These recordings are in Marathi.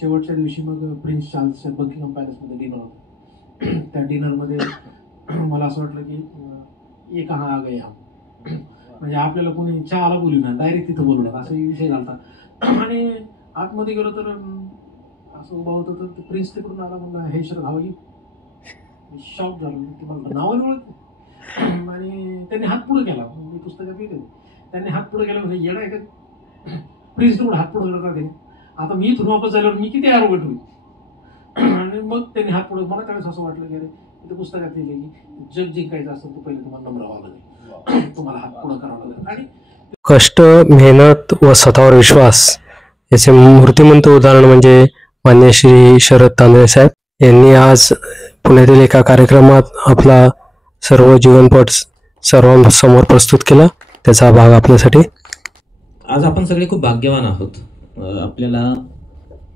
शेवटच्या दिवशी मग प्रिन्स चार्ल्सच्या बकिंगहॅम पॅलेसमध्ये डिनर होतं. त्या डिनरमध्ये मला असं वाटलं की ये कहाँ आ गए हम, म्हणजे आपल्याला कोणी चहाला बोलू ना, डायरेक्ट तिथं बोलवलं असा विषय झाला. आणि आतमध्ये गेलो तर असं उभा होतं तर प्रिन्स तिकडून आला, म्हणला हे शरद हवा शॉक झालो की मला नावाने ओळख. आणि त्यांनी हात पुढे केला, मी पुस्तकात लिहिलं, त्यांनी हात पुढे केला म्हणजे येडा आहे का प्रिन्स थोडं हात पुढे करतात ते, आता मी इथून वापस झाल्यावर मी किती आरोग्य होईल. आणि मग त्यांनी हात पुढे, मला त्यावेळेस असं वाटलं की अरे इथं पुस्तकात लिहिले की जग जिंकायचं असेल तर पहिले तुम्हाला नम्र व्हावं लागेल, तुम्हाला हात पुढे करावं लागेल. आणि कष्ट, मेहनत व स्वतःवर विश्वास याचे मूर्तिमंत उदाहरण म्हणजे मान्य श्री शरद तांदळे साहेब यांनी आज पुण्यातील एका कार्यक्रमात आपला सर्व जीवनपट सर्वांसमोर प्रस्तुत केला. त्याचा भाग आपल्यासाठी. आज आपण सगळे खूप भाग्यवान आहोत. आपल्याला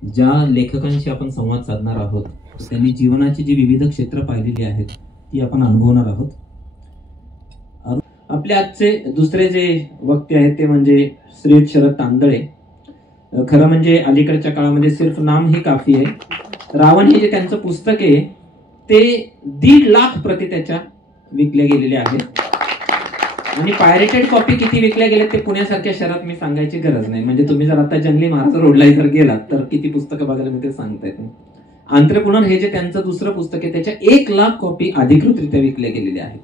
ज्या लेखकांशी आपण संवाद साधणार आहोत त्यांनी जीवनाची जी विविध क्षेत्र पाहिलेली आहेत ती आपण अनुभवणार आहोत. आपले आजचे दुसरे जे वक्ते आहेत ते म्हणजे श्री शरद तांदळे. खरं म्हणजे अलीकडच्या काळामध्ये सिर्फ नाम ही काफी आहे. रावण हे जे त्यांचं पुस्तक आहे ते 1.5 लाख प्रती त्याच्या विकल्या गेलेल्या आहेत. आणि पायरेटेड कॉपी किती विकल्या गेल्या ते पुण्यासारख्या शहरात मी सांगायची गरज नाही. म्हणजे तुम्ही जर आता जंगली महाराज रोडला जर गेलात तर किती पुस्तकं बघायला मिळते सांगता येत नाही. आंत्रपुनर हे जे त्यांचं दुसरं पुस्तक आहे त्याच्या 1 लाख कॉपी अधिकृतरित्या विकल्या गेलेल्या आहेत.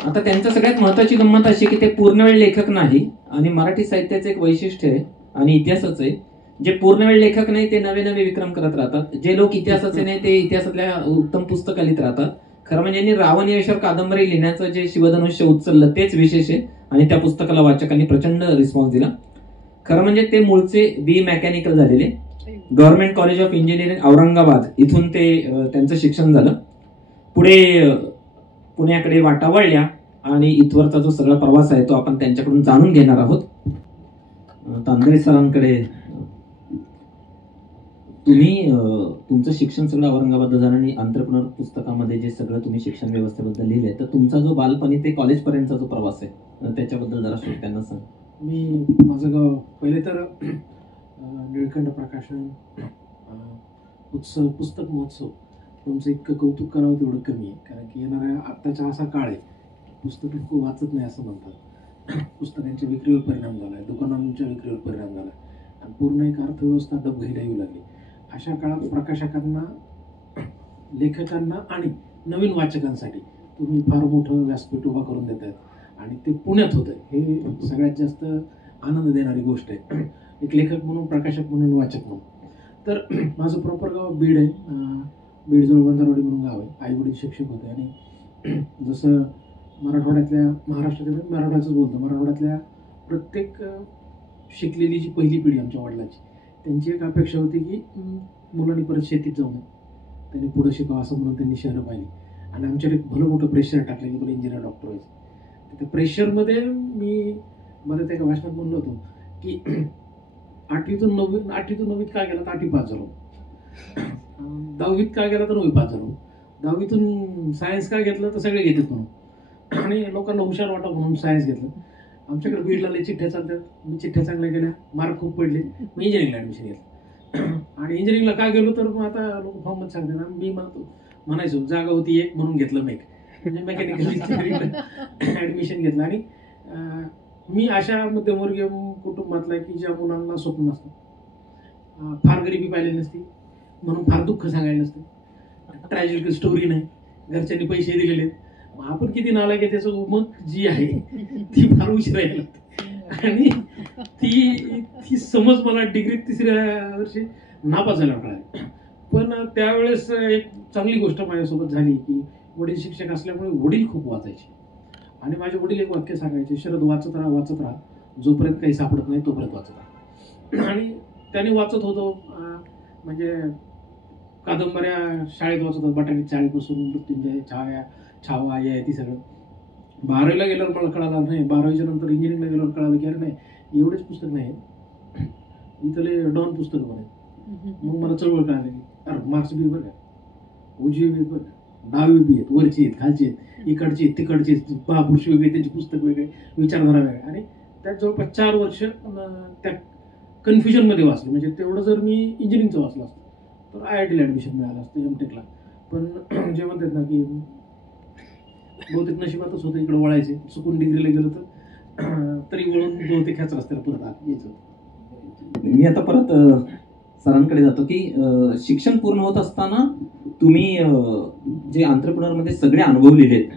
आता त्यांचं सगळ्यात महत्वाची गंमत अशी की ते पूर्णवेळ लेखक नाही आणि मराठी साहित्याचं एक वैशिष्ट्य आहे आणि इतिहासाचं आहे. जे पूर्णवेळ लेखक नाही ते नवे नवे विक्रम करत राहतात. जे लोक इतिहासाचे नाही ते इतिहासातल्या उत्तम पुस्तकं लिहित राहतात. खरं म्हणजे यांनी रावण या विषयावर कादंबरी लिहिण्याचं जे शिवधनुष्य उचललं तेच विशेष आहे आणि त्या पुस्तकाला वाचकांनी प्रचंड रिस्पॉन्स दिला. खरं म्हणजे ते मूळचे बी मेकॅनिकल झालेले. Government college of engineering Aurangabad इथून ते त्यांचं शिक्षण झालं. पुढे पुण्याकडे वाटा वळल्या आणि इथवरचा जो सगळा प्रवास आहे तो आपण त्यांच्याकडून जाणून घेणार आहोत. तांदळे सरांकडे, तुम्ही तुमचं शिक्षण सगळं औरंगाबाद झालं आणि आंत्रपुनर पुस्तकामध्ये जे सगळं तुम्ही शिक्षण व्यवस्थेबद्दल लिहिलंय तर तुमचा जो बालपणी ते कॉलेज पर्यंतचा जो प्रवास आहे त्याच्याबद्दल जरा श्रोत्यांना सांग. मी माझं गाव पहिले तर निळकंठ प्रकाशन उत्सव, पुस्तक महोत्सव, तुमचं इतकं कौतुक करावं तेवढं कमी आहे. कारण की येणाऱ्या आत्ताचा असा काळ आहे, पुस्तकं खूप वाचत नाही असं म्हणतात. पुस्तकांच्या विक्रीवर परिणाम झाला आहे, दुकानांच्या विक्रीवर परिणाम झाला आहे आणि पूर्ण एक अर्थव्यवस्था डबघाईला येऊ लागली. अशा काळात प्रकाशकांना, लेखकांना आणि नवीन वाचकांसाठी तुम्ही फार मोठं व्यासपीठ उभा करून देत आहेत आणि ते पुण्यात होतं हे सगळ्यात जास्त आनंद देणारी गोष्ट आहे. एक लेखक म्हणून, प्रकाशक म्हणून, वाचक म्हणून. तर माझं प्रॉपर गाव बीड आहे. बीडजवळ वंजारवाडी म्हणून गाव आहे. आई वडील शिक्षक होते आणि जसं मराठवाड्यातल्या, महाराष्ट्राच्या मराठवाड्याचंच बोलतो, मराठवाड्यातल्या प्रत्येक शिकलेली जी पहिली पिढी आमच्या वडिलांची, त्यांची एक अपेक्षा होती की मुलांनी परत शेतीत जाऊ नये, त्यांनी पुढं शिकावं असं म्हणून त्यांनी शहरं पाहिली आणि आमच्याकडे एक भलं मोठं प्रेशर टाकलं की तुला इंजिनियर, डॉक्टर व्हायचं. त्या प्रेशरमध्ये मी बरं एका भाषणात म्हणलो होतो की 8वीतून 9वीत का गेला तर 8वी पास झालो, 10वीत का गेला तर 9वी पास झालो, 10वीतून सायन्स का घेतलं तर सगळे घेतात म्हणून आणि लोकांना हुशार वाटावं म्हणून सायन्स घेतलं. आमच्याकडे बीडला लई चिठ्ठ्या चालतात, मी चिठ्ठ्या चांगल्या केल्या, मार्क खूप पडले, मी इंजिनिअरिंगला ॲडमिशन घेतलं. आणि इंजिनिअरिंगला का गेलो तर मग आता लोक फॉर्मच सांगतात, मी म्हणायचो जागा होती एक म्हणून घेतलं मी, म्हणजे मेकॅनिकल इंजिनिअरिंगला ॲडमिशन घेतलं. आणि मी अशा मध्यमवर्गीय कुटुंबातला की ज्या मुलांना स्वप्न नसतं, फार गरिबी पाहिलेली नसती म्हणून फार दुःख सांगायला नसतं, ट्रॅजिकल स्टोरी नाही, घरच्यांनी पैसे दिलेले, आपण किती नालायक आहे त्याचं उमग जी आहे ती फार उशिरा यायला लागते. आणि ती समज मला डिग्रीत 3ऱ्या वर्षी नापास झाल्यावर कळाली. पण त्यावेळेस एक चांगली गोष्ट माझ्यासोबत झाली की वडील शिक्षक असल्यामुळे वडील खूप वाचायचे आणि माझे वडील एक वाक्य सांगायचे, शरद वाचत राहा, वाचत राहा, जोपर्यंत काही सापडत नाही तोपर्यंत वाचत राहा. आणि त्याने वाचत होतो, म्हणजे कादंबऱ्या शाळेत वाचत होतो, बटाटी चाळीपासून मृत्युंजय, छावा या ती सगळं. 12वीला गेल्यावर मला कळालं नाही, 12वीच्या नंतर इंजिनिअरिंगला गेल्यावर कळालं की अरे नाही एवढेच पुस्तक नाही, इथले डॉन पुस्तकं पण आहेत. मग मला चळवळ कळाली की अरे मार्क्स बी बरं का, उजवी बी बरं का, डावी बी आहेत, वरची आहेत, खालची आहेत, इकडची आहेत, तिकडची आहेत, महापुरुष वेगळे, त्यांची पुस्तक वेगळे, विचारधारा वेगळे. आणि त्यात जवळपास 4 वर्ष त्या कन्फ्युजनमध्ये वाचलं. म्हणजे तेवढं जर मी इंजिनिअरिंगचं वाचलं असतं तर IITला ॲडमिशन मिळालं असतं, MTechला. पण जे म्हणतात ना की बहुतेक नशिबातच होतं इकडं वळायचे, चुकून डिग्रीला गेलो तर तरी वळून बहुतेक ह्याच रस्त्याला परत यायचं. मी आता परत सरांकडे जातो की शिक्षण पूर्ण होत असताना तुम्ही जे एंटरप्रेन्योर मध्ये सगळे अनुभव लिहिलेत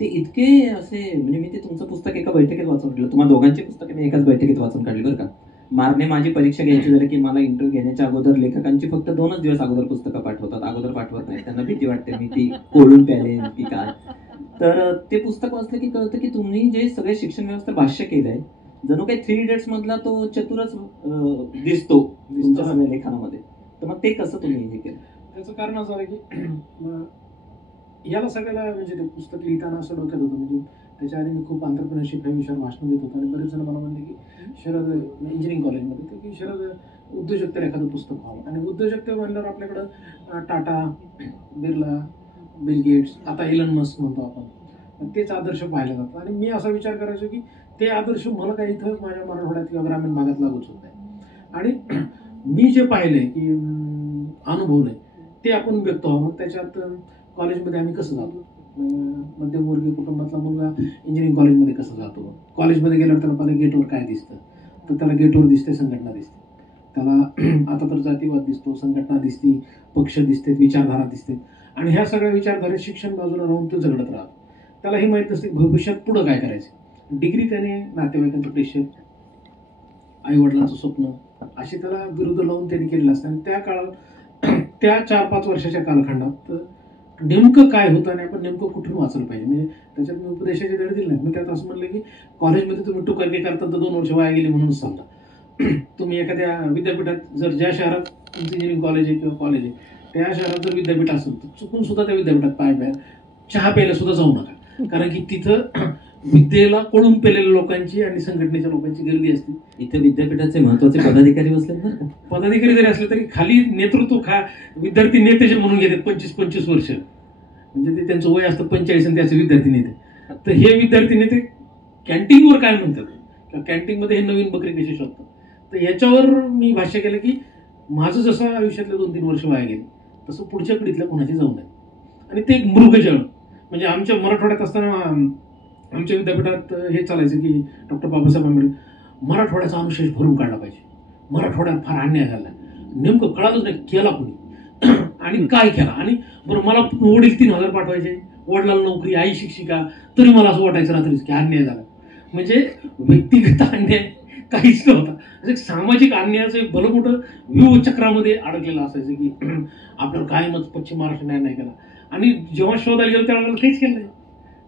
ते इतके असे, म्हणजे मी ते तुमचं पुस्तक एका बैठकीत वाचून काढलं. तुम्हाला दोघांची पुस्तकं मी एकाच बैठकीत वाचून काढली बरं का. मारणे माझी परीक्षा घ्यायची झाली की मला इंटरव्ह्यू घेण्याच्या अगोदर लेखकांची फक्त 2च दिवस अगोदर पुस्तकं पाठवतात, अगोदर पाठवत नाही. त्यांना भीती वाटते मी ती कोळून प्यालेन की काय. तर ते पुस्तक वाचलं की कळतं की तुम्ही जे सगळे शिक्षण व्यवस्था भाष्य केलंय जणू काही 3 Idiots मधला तो चतुरच दिसतो तुमच्या सगळ्या लेखनामध्ये. तर मग ते कसं तुम्ही हे केलं? त्याचं कारण असं आहे की याला सगळ्याला म्हणजे ते पुस्तक लिहिताना असं डोक्यात होतं. म्हणजे त्याच्या आधी मी खूप एंटरप्रेन्योरशिप ह्या विषयावर भाषण देत होतो आणि बरेच जण मला म्हणले की शरद इंजिनिअरिंग कॉलेजमध्ये तर की शरद उद्योजकतेवर एखादं पुस्तक व्हावं. आणि उद्योजकते म्हणल्यावर आपल्याकडं टाटा, बिर्ला, बिल गेट्स, आता इलन मस्क म्हणतो आपण, तेच आदर्श पाहिले जातात. आणि मी असा विचार करायचो की ते आदर्श मला काही इथं माझ्या मराठवाड्यात किंवा ग्रामीण भागात लागूच होत नाही. आणि मी जे पाहिलंय की अनुभवलंय ते आपण व्यक्त व्हावं. मग त्याच्यात कॉलेजमध्ये आम्ही कसं जातो, मध्यमवर्गीय कुटुंबातला मुलगा इंजिनिअरिंग कॉलेजमध्ये कसं जातो, कॉलेजमध्ये गेल्यावर त्याला पहिलं गेटवर काय दिसतं, तर त्याला गेटवर दिसते संघटना दिसते, त्याला आता तर जातीवाद दिसतो, संघटना दिसते, पक्ष दिसते, विचारधारा दिसते. आणि ह्या सगळ्या विचारधारेत शिक्षण बाजूला राहून तो झगडत राहतो. त्याला हे माहीत नसते भविष्यात पुढं काय करायचं. डिग्री त्याने नातेवाईकांचं प्रेशर, आईवडिलांचं स्वप्न अशी त्याला विरुद्ध लावून त्यांनी केलेलं असतं. आणि त्या काळात त्या 4-5 वर्षाच्या कालखंडात नेमकं काय होतं आणि आपण नेमकं कुठून वाचलं पाहिजे. म्हणजे त्याच्यात मी उपदेशाचे धडे दिले नाही. मी त्यात असं म्हणलं की कॉलेजमध्ये तुम्ही टुकारके करता तर 2 वर्ष वाया गेली म्हणून समजा. तुम्ही एखाद्या विद्यापीठात जर ज्या शहरात तुमचं इंजिनिअरिंग कॉलेज आहे किंवा कॉलेज आहे त्या शहरात जर विद्यापीठ असेल तर चुकून सुद्धा त्या विद्यापीठात पाय प्या, चहा प्यायला सुद्धा जाऊ नका. कारण की तिथं विद्येला कोळून पेलेल्या लोकांची आणि संघटनेच्या लोकांची गर्दी असते. इथे विद्यापीठाचे महत्वाचे पदाधिकारी बसले ना, पदाधिकारी जरी असले तरी खाली नेतृत्व विद्यार्थी नेते जे म्हणून घेतात 25-25 वर्ष, म्हणजे ते त्यांचं वय असतं 45 आणि त्याचे विद्यार्थी नेते. तर हे विद्यार्थी नेते कॅन्टीनवर काय म्हणतात किंवा कॅन्टीनमध्ये हे नवीन बकरी कशी शोधतात. तर याच्यावर मी भाष्य केलं की माझं जसं आयुष्यातले 2-3 वर्ष वाया गेले तसं पुढच्या पिढीतल्या कोणाची जाऊ नये. आणि ते एक मृगजळ, म्हणजे आमच्या मराठवाड्यात असताना आमच्या विद्यापीठात हे चालायचं की डॉक्टर बाबासाहेब आंबेडकर मराठवाड्याचा अनुशेष भरून काढला पाहिजे, मराठवाड्यात फार अन्याय झाला, नेमकं कळालंच नाही केला कोणी आणि काय केला. आणि बरं मला वडील 3,000 पाठवायचे, वडिलांना नोकरी, आई शिक्षिका, तरी मला असं वाटायचं रात्रीच की अन्याय झाला. म्हणजे व्यक्तिगत अन्याय काहीच नव्हता, सामाजिक अन्यायाचं एक भलं मोठं व्यूह चक्रामध्ये अडकलेलं असायचं की आपल्याला कायमच पश्चिम महाराष्ट्र न्याय नाही केला. आणि जेव्हा शोधायला गेलं त्यावेळेला काहीच केलं नाही,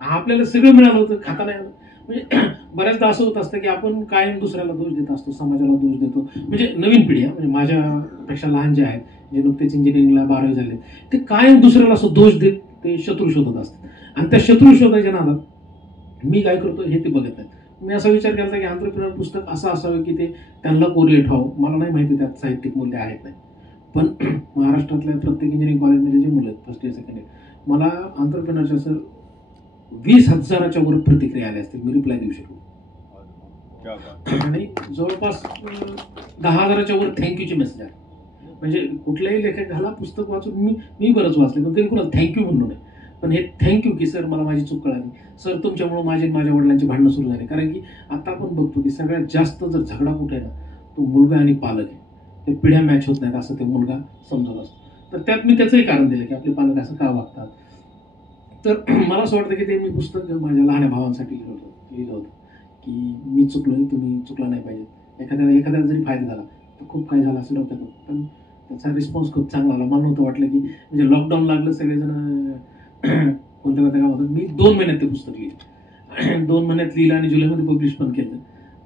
आपल्याला सगळं मिळालं होतं, खाता नाही आलं. म्हणजे बऱ्याचदा असं होत असतं की आपण कायम दुसऱ्याला दोष देत असतो, समाजाला दोष देतो. म्हणजे नवीन पिढी म्हणजे माझ्यापेक्षा लहान जे आहेत, जे नुकतेच इंजिनिअरिंगला 12वी झाले, ते कायम दुसऱ्याला असं दोष देत ते शत्रू शोधत असतात. आणि त्या शत्रू शोधायच्या नादात मी काय करतो हे ते बघत आहेत. मी असा विचार केला की एंटरप्रेन्योर पुस्तक असं असावं की ते त्यांना कोरिलेट व्हावं. मला नाही माहिती त्यात साहित्यिक मूल्य आहेत नाही, पण महाराष्ट्रातल्या प्रत्येक इंजिनिअरिंग कॉलेजमध्ये जे मुलं आहेत फर्स्ट इयर सेकंड इयर, मला एंटरप्रेन्योरच्या सर 20,000च्या वर प्रतिक्रिया आल्या असतील, मी रिप्लाय देऊ शकलो. आणि जवळपास 10,000च्या वर थँक्यूचे मेसेज आहे. म्हणजे कुठल्याही लेखकाला पुस्तक वाचून मी बरंच वाचले पण कधी कुणाला थँक्यू म्हणलो नाही. पण हे थँक्यू की सर मला माझी चूक कळाली, सर तुमच्यामुळे माझ्या वडिलांची भांडणं सुरू झाली. कारण की आता आपण बघतो की सगळ्यात जास्त जर झगडा कुठे आहे ना तो मुलगा आणि पालक आहे. ते पिढ्या मॅच होत नाहीत असं ते मुलगा समजत असतो. तर त्यात मी त्याचंही कारण दिलं की आपले पालक असं का वागतात. तर मला असं वाटतं की ते मी पुस्तक माझ्या लहान भावांसाठी लिहिलं होतं की मी चुकलोय, तुम्ही चुकला नाही पाहिजे. एखाद्याला जरी फायदा झाला तर खूप काय झालं असं डोक्यात होतं, पण त्याचा रिस्पॉन्स खूप चांगला आला. मला नव्हतं वाटलं की म्हणजे लॉकडाऊन लागलं सगळेजण कोणत्या गावात, मी 2 महिन्यात ते पुस्तक लिहिलं, 2 महिन्यात लिहिलं आणि जुलैमध्ये पब्लिश पण केलं.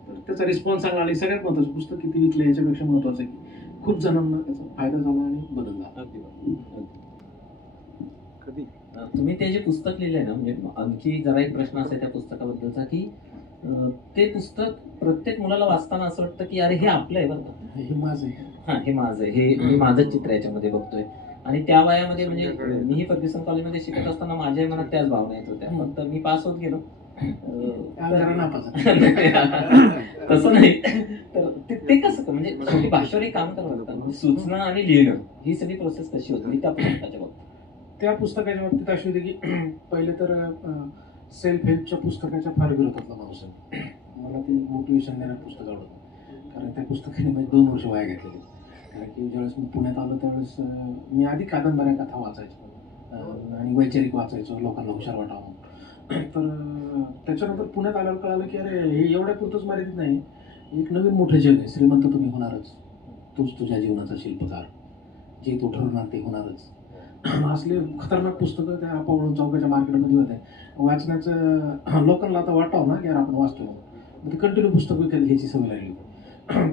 तर त्याचा रिस्पॉन्स चांगला आणि सगळ्यात महत्त्वाचं पुस्तक किती विकलं याच्यापेक्षा महत्त्वाचं आहे की खूप जणांना त्याचा फायदा झाला आणि बदल झाला. तुम्ही ते जे पुस्तक लिहिलंय ना, म्हणजे आणखी जरा एक प्रश्न असा त्या पुस्तकाबद्दलचा की ते पुस्तक प्रत्येक मुलाला वाचताना असं वाटतं की अरे हे आपलं आहे बरं का, हे माझं आहे, हा हे माझं आहे, हे माझंच चित्र याच्यामध्ये बघतोय. आणि त्या वयामध्ये म्हणजे मीही फर्ग्युसन कॉलेजमध्ये शिकत असताना माझ्या मनात त्याच भावना येत होत्या. फक्त मी पास होत गेलो जरा नापास. तसं नाही. तर ते कसं म्हणजे शेवटी भाषेवरही काम करावं लागतं, म्हणजे सूचना आणि लिहिणं ही सगळी प्रोसेस कशी होती मी त्या पुस्तकाच्या बाबतीत? त्या पुस्तकाच्या बाबतीत अशी होती की पहिले तर सेल्फ हेल्पच्या पुस्तकाच्या फार विरोधातला माणूस आहे. मला ती मोटिवेशन देणारं पुस्तक आवडतं, कारण त्या पुस्तकाने माझे 2 वर्ष वाया घेतलेली. कारण की ज्यावेळेस मी पुण्यात आलो त्यावेळेस मी आधी कादंबऱ्या कथा वाचायचो आणि वैचारिक वाचायचो, लोकांना हुशार वाटावं. तर त्याच्यानंतर पुण्यात आल्यावर कळालं की अरे हे एवढ्या पुरतंच मर्यादित नाही, एक नवीन मोठं जग आहे. श्रीमंत तुम्ही होणारच, तूच तुझ्या जीवनाचा शिल्पकार, जे तू ठरवणार ते होणारच. असले खतरनाक पुस्तकं त्या पवळून चौकाच्या मार्केटमध्ये होते. वाचण्याचं लोकांना आता वाटावं ना की यार आपण वाचतो, मग ते कंटिन्यू पुस्तक विकत घ्यायची सवय लागली.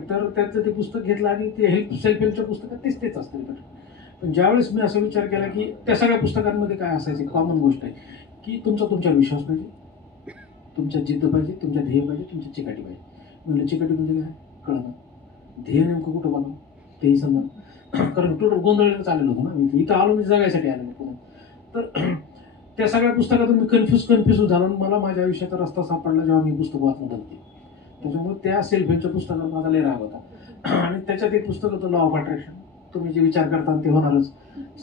तर त्याचं ते पुस्तक घेतलं आणि ते सेल्फ हेल्पच्या पुस्तकात तेच असतं. पण ज्यावेळेस मी असा विचार केला की त्या सगळ्या पुस्तकांमध्ये काय असायचं, कॉमन गोष्ट आहे की तुमच्यावर विश्वास पाहिजे, तुमच्या जिद्द पाहिजे, तुमच्या ध्येय पाहिजे, तुमच्या चिकाटी पाहिजे. म्हणजे चिकाटी म्हणजे काय कळलं, ध्येय नेमकं कुठं बनवं तेही समजा. कारण टोटल गोंधळीला चाललेलं होतं ना, मी इथं आलो म्हणजे जगायसाठी आलो मी पुण्यात. तर त्या सगळ्या पुस्तकातून मी कन्फ्यूज झालो आणि मला माझ्या आयुष्याचा रस्ता सापडला जेव्हा मी पुस्तक वाचून बघते. त्याच्यामुळे त्या सेल्फ हेल्पच्या पुस्तकावर माझा लय राग होता. आणि त्याच्यात एक पुस्तक होतं लॉ ऑफ अट्रॅक्शन. तुम्ही जे विचार करता ते होणारच.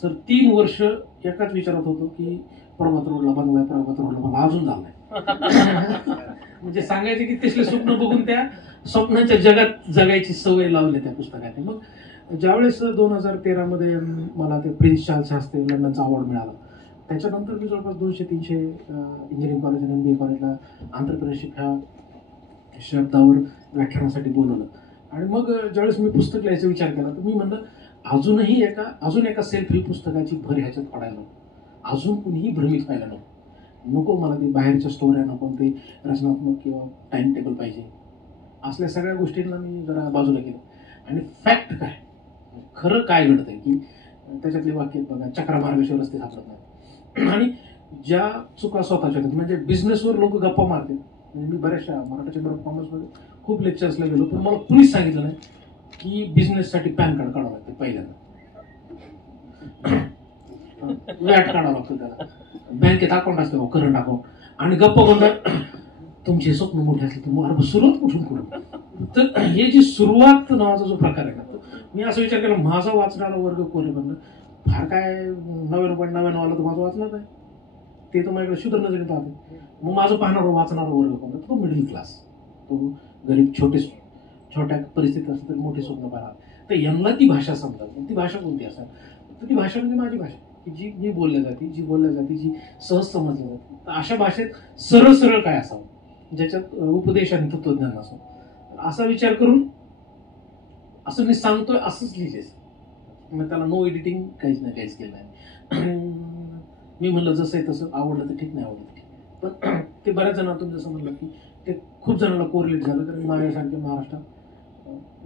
सर 3 वर्ष एकाच विचारात होतो की प्रभात रोडला बनवाय मला अजून झालं नाही. म्हणजे सांगायचं की तसले स्वप्न बघून त्या स्वप्नाच्या जगात जगायची सवय लावली त्या पुस्तकाने. मग ज्यावेळेस 2013 मध्ये मला ते प्रिन्स चार्ल्स हस्ते लंडनचा अवॉर्ड मिळाला, त्याच्यानंतर मी जवळपास 200-300 इंजिनिअरिंग कॉलेज आणि MBA कॉलेजला एंटरप्रेन्योरशिप ह्या शब्दावर व्याख्यानासाठी बोलवलं. आणि मग ज्यावेळेस मी पुस्तक लिहायचा विचार केला तर मी म्हणलं अजून एका सेल्फ हेल्प पुस्तकाची भर ह्याच्यात पडायला, अजून कुणीही भ्रमित व्हायला नको मला ते बाहेरच्या स्टोऱ्या नको, ते रचनात्मक किंवा टाइम टेबल पाहिजे. असल्या सगळ्या गोष्टींना मी जरा बाजूला केलं. आणि फॅक्ट काय, खरं काय घडतंय की त्याच्यातले वाक्य बघा, चक्रामार्गाशिवाय रस्ते सापडत नाही. आणि ज्या चुका स्वतःच्या होतात, म्हणजे बिझनेसवर लोक गप्पा मारतात. म्हणजे मी बऱ्याचशा मराठा चेंबर ऑफ कॉमर्समध्ये खूप लेक्चर्सला गेलो, पण मला कुणीच सांगितलं नाही की बिझनेससाठी पॅन कार्ड काढावं लागतं, पहिल्यांदा व्हॅट काढावं लागतं, त्याला बँकेत अकाउंट असतं करंट अकाउंट. आणि गप्पा बोलतात तुमचे स्वप्न मोठे असले तर सुरुवात कुठून करू. तर हे जी सुरुवात नावाचा जो प्रकार आहे ना, मी असं विचार केला माझा वाचणारा वर्ग कोणी बनलं, फार काय 99.99 आला तर माझं वाचणार नाही, ते तर माझ्याकडे शुद्ध नजरेत राहते. मग माझं पाहणारा वाचणारा वर्ग कोणता, तो मिडल क्लास, तो गरीब छोट्या परिस्थितीत असं तरी मोठे स्वप्न पाहणार. तर यांना ती भाषा समजतात. ती भाषा कोणती असेल तर ती भाषा म्हणजे माझी भाषा की जी बोलल्या जाते, जी सहज समजली जाते. तर अशा भाषेत सरळ काय असावं, ज्याच्यात उपदेश आणि तत्वज्ञान असावं, असा विचार करून असं मी सांगतोय असंच लिहिलेस. मग त्याला नो एडिटिंग काहीच केलं नाही. मी म्हणलं जसं आहे तसं, आवडलं तर ठीक, नाही आवडलं तर ठीक. पण ते बऱ्याच जणांना तुम्ही जसं म्हणलं की ते खूप जणांना कोरिलेट झालं. कारण माझ्यासारख्या महाराष्ट्रात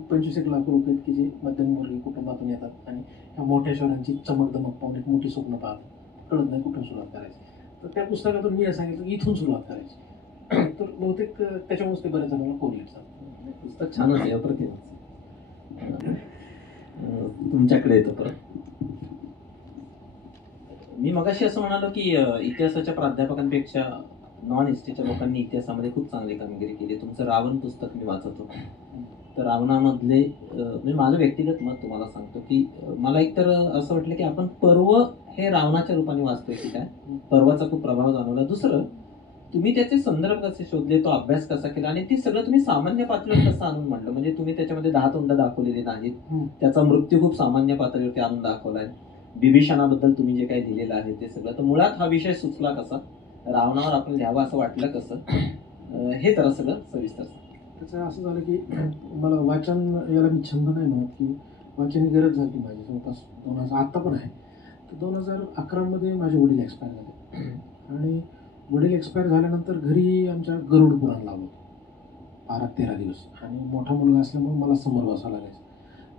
25 लाख लोक आहेत की जे मध्यमवर्गीय कुटुंबातून येतात आणि ह्या मोठ्या शहरांची चमकदमक पाहून एक मोठी स्वप्न पाहतात, कळत नाही कुठून सुरुवात करायची. तर त्या पुस्तकातून मी सांगितलं की इथून सुरुवात करायची. तर बहुतेक त्याच्यामुळे ते बऱ्याच जणांना कोरिलेट झालं. पुस्तक छानच आहे, अप्रतिम. तुमच्याकडे येतो परत. मी मगाशी असं म्हणालो की इतिहासाच्या प्राध्यापकांपेक्षा नॉन हिस्ट्रीच्या लोकांनी इतिहासामध्ये खूप चांगली कामगिरी केली. तुमचं रावण पुस्तक मी वाचत होतो. तर रावणामधले मी माझं व्यक्तिगत मत तुम्हाला सांगतो की मला एकतर असं वाटलं की आपण पर्व हे रावणाच्या रूपाने वाचतोय की काय, पर्वाचा खूप प्रभाव जाणवला. दुसरं, तुम्ही त्याचे संदर्भ कसे शोधले, तो अभ्यास कसा केला आणि ते सगळं तुम्ही सामान्य पातळीवर कसं आणून म्हणलं. म्हणजे तुम्ही त्याच्यामध्ये 10 तोंड दाखवलेले नाहीत, त्याचा मृत्यू खूप सामान्य पातळीवरती आणून दाखवलाय. बिभीषणाबद्दल तुम्ही जे काही दिलेलं आहे ते सगळं. तर मुळात हा विषय सुचला कसा, रावणावर आपण लिहावं असं वाटलं कसं, हे जरा सगळं सविस्तर. त्याचं असं झालं की मला वाचन याला मी छंद नाही म्हणत की वाचन गरज झाली माझी. जवळपास 2000 आत्ता पण आहे. तर 2011 मध्ये माझे वडील एक्सपायर झाले. आणि वडील एक्सपायर झाल्यानंतर घरी आमच्या गरुड पुराण लावलं 12-13 दिवस. आणि मोठा मुलगा असल्यामुळे मला समोर बसावं लागायचं.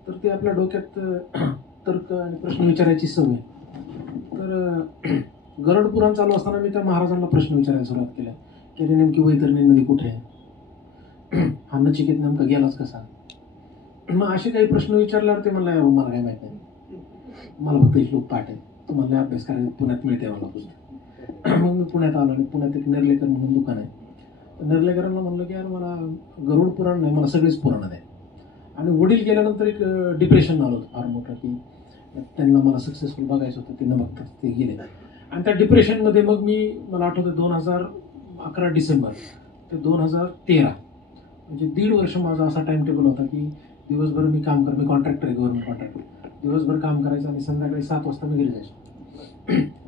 तर ते आपल्या डोक्यात तर्क आणि प्रश्न विचारायची सवय. तर गरुड पुराण चालू असताना मी त्या महाराजांना प्रश्न विचारायला सुरुवात केल्या की अरे नेमकी वैतरणी नदी कुठे आहे, हा नचिकेत नेमका गेलाच कसा. मग असे काही प्रश्न विचारल्यावर ते म्हणला मला काय माहित नाही, मला फक्त श्लोक पाठ आहे, तुम्हाला अभ्यास करायला पुण्यात मिळते मला पुस्तक. मग मी पुण्यात आलो आणि पुण्यात एक निर्लेखन म्हणून दुकान आहे, निर्लेकरांना म्हणलं की यार मला गरुड पुराण नाही, मला सगळीच पुराणं द्या. आणि वडील गेल्यानंतर एक डिप्रेशन आलं होतं फार मोठं, की त्यांना मला सक्सेसफुल बघायचं होतं, ते न बघता ते गेले. आणि त्या डिप्रेशनमध्ये मग मला आठवतं 2011 डिसेंबर ते 2013 म्हणजे 1.5 वर्ष माझा असा टाइम टेबल होता की दिवसभर मी काम मी कॉन्ट्रॅक्टर आहे, गव्हर्नमेंट कॉन्ट्रॅक्टर. दिवसभर काम करायचं आणि संध्याकाळी 7 वाजता मी घरी जायचो.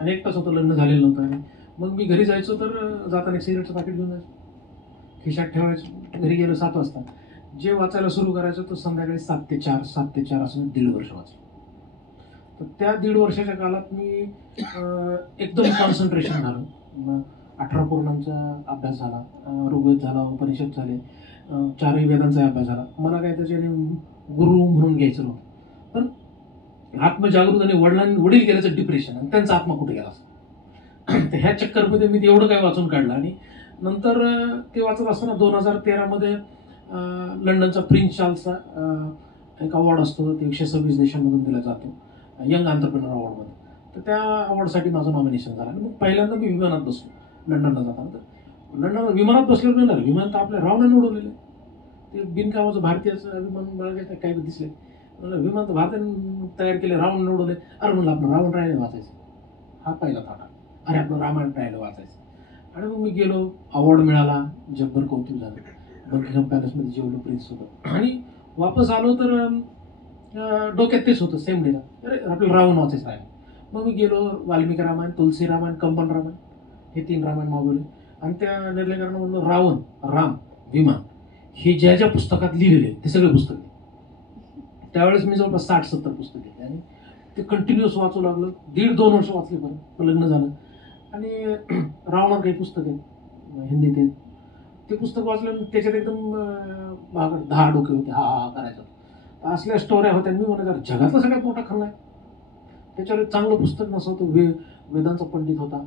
आणि एकटाच होतं, लग्न झालेलं नव्हतं. आणि मग मी घरी जायचो तर जाताना सिगरेटचं पाकिट घेऊन जायचो, खिशात ठेवायचो. घरी गेलो 7 वाजता, जे वाचायला सुरू करायचं तो संध्याकाळी 7 ते 4 असं 1.5 वर्ष वाचलं. तर त्या 1.5 वर्षाच्या काळात मी एकदम कॉन्सन्ट्रेशन झालं. 18 पूर्णांचा अभ्यास झाला, ऋग्वेद झाला, उपनिषद झाले, 4ही वेदांचा अभ्यास झाला. मला काय त्याच्याने गुरु म्हणून घ्यायचं नव्हतं, पण आत्मजागृत आणि वडील गेल्याचं डिप्रेशन आणि त्यांचा आत्मा कुठे गेला असं तर ह्या चक्करमध्ये मी एवढं काय वाचून काढलं. आणि नंतर ते वाचत असताना 2013 लंडनचा प्रिन्स चार्ल्सचा एक अवॉर्ड असतो, ते 126 देशांमधून दिला जातो, यंग एंटरप्रेन्योर अवॉर्डमध्ये. तर त्या अवॉर्डसाठी माझं नॉमिनेशन झालं. आणि मग पहिल्यांदा मी विमानात बसलो लंडनला जाताना. तर लंडन विमानात बसलेलं नाही, विमान तर आपल्या रावणाने उडवलेलं, ते बिनकामाचं भारतीयाचं विमान मला काही दिसले. म्हणलं विमान तर भारताने तयार केले, रावण उडवले. अरे म्हणलं आपलं रावण राहिले वाचायचं, हा पहिला थाटा. अरे आपलं रामायण राहिलं वाचायचं. आणि मग मी गेलो, अवॉर्ड मिळाला, जगभर कौतुक झालं. बकिंगहॅम पॅलेसमध्ये जेवलो प्रिन्स सोबत. आणि वापस आलो तर डोक्यात तेच होतं सेम डेला, अरे आपलं रावण वाचायचं राहिलं. मग मी गेलो, वाल्मिकी रामायण, तुलसी रामायण, कंबन रामायण, हे 3 रामायण मागवले. आणि त्या निर्लेकरांना म्हणलं रावण, राम, विमान हे ज्या ज्या पुस्तकात लिहिलेले ते सगळे पुस्तक. त्यावेळेस मी जवळपास 60-70 पुस्तक घेतले आणि ते कंटिन्युअस वाचू लागलं. 1.5-2 वर्ष वाचले. पण लग्न झालं आणि रावणावर काही पुस्तक आहे हिंदीत आहेत, ते पुस्तक वाचलं. त्याच्यात एकदम 10 डोके होते, हा हा करायचं. असल्या स्टोऱ्या होत्या. मी म्हणायचं जगातला सगळ्यात मोठा खल्ला आहे, त्याच्यावर चांगलं पुस्तक नसतं. वेदांचा पंडित होता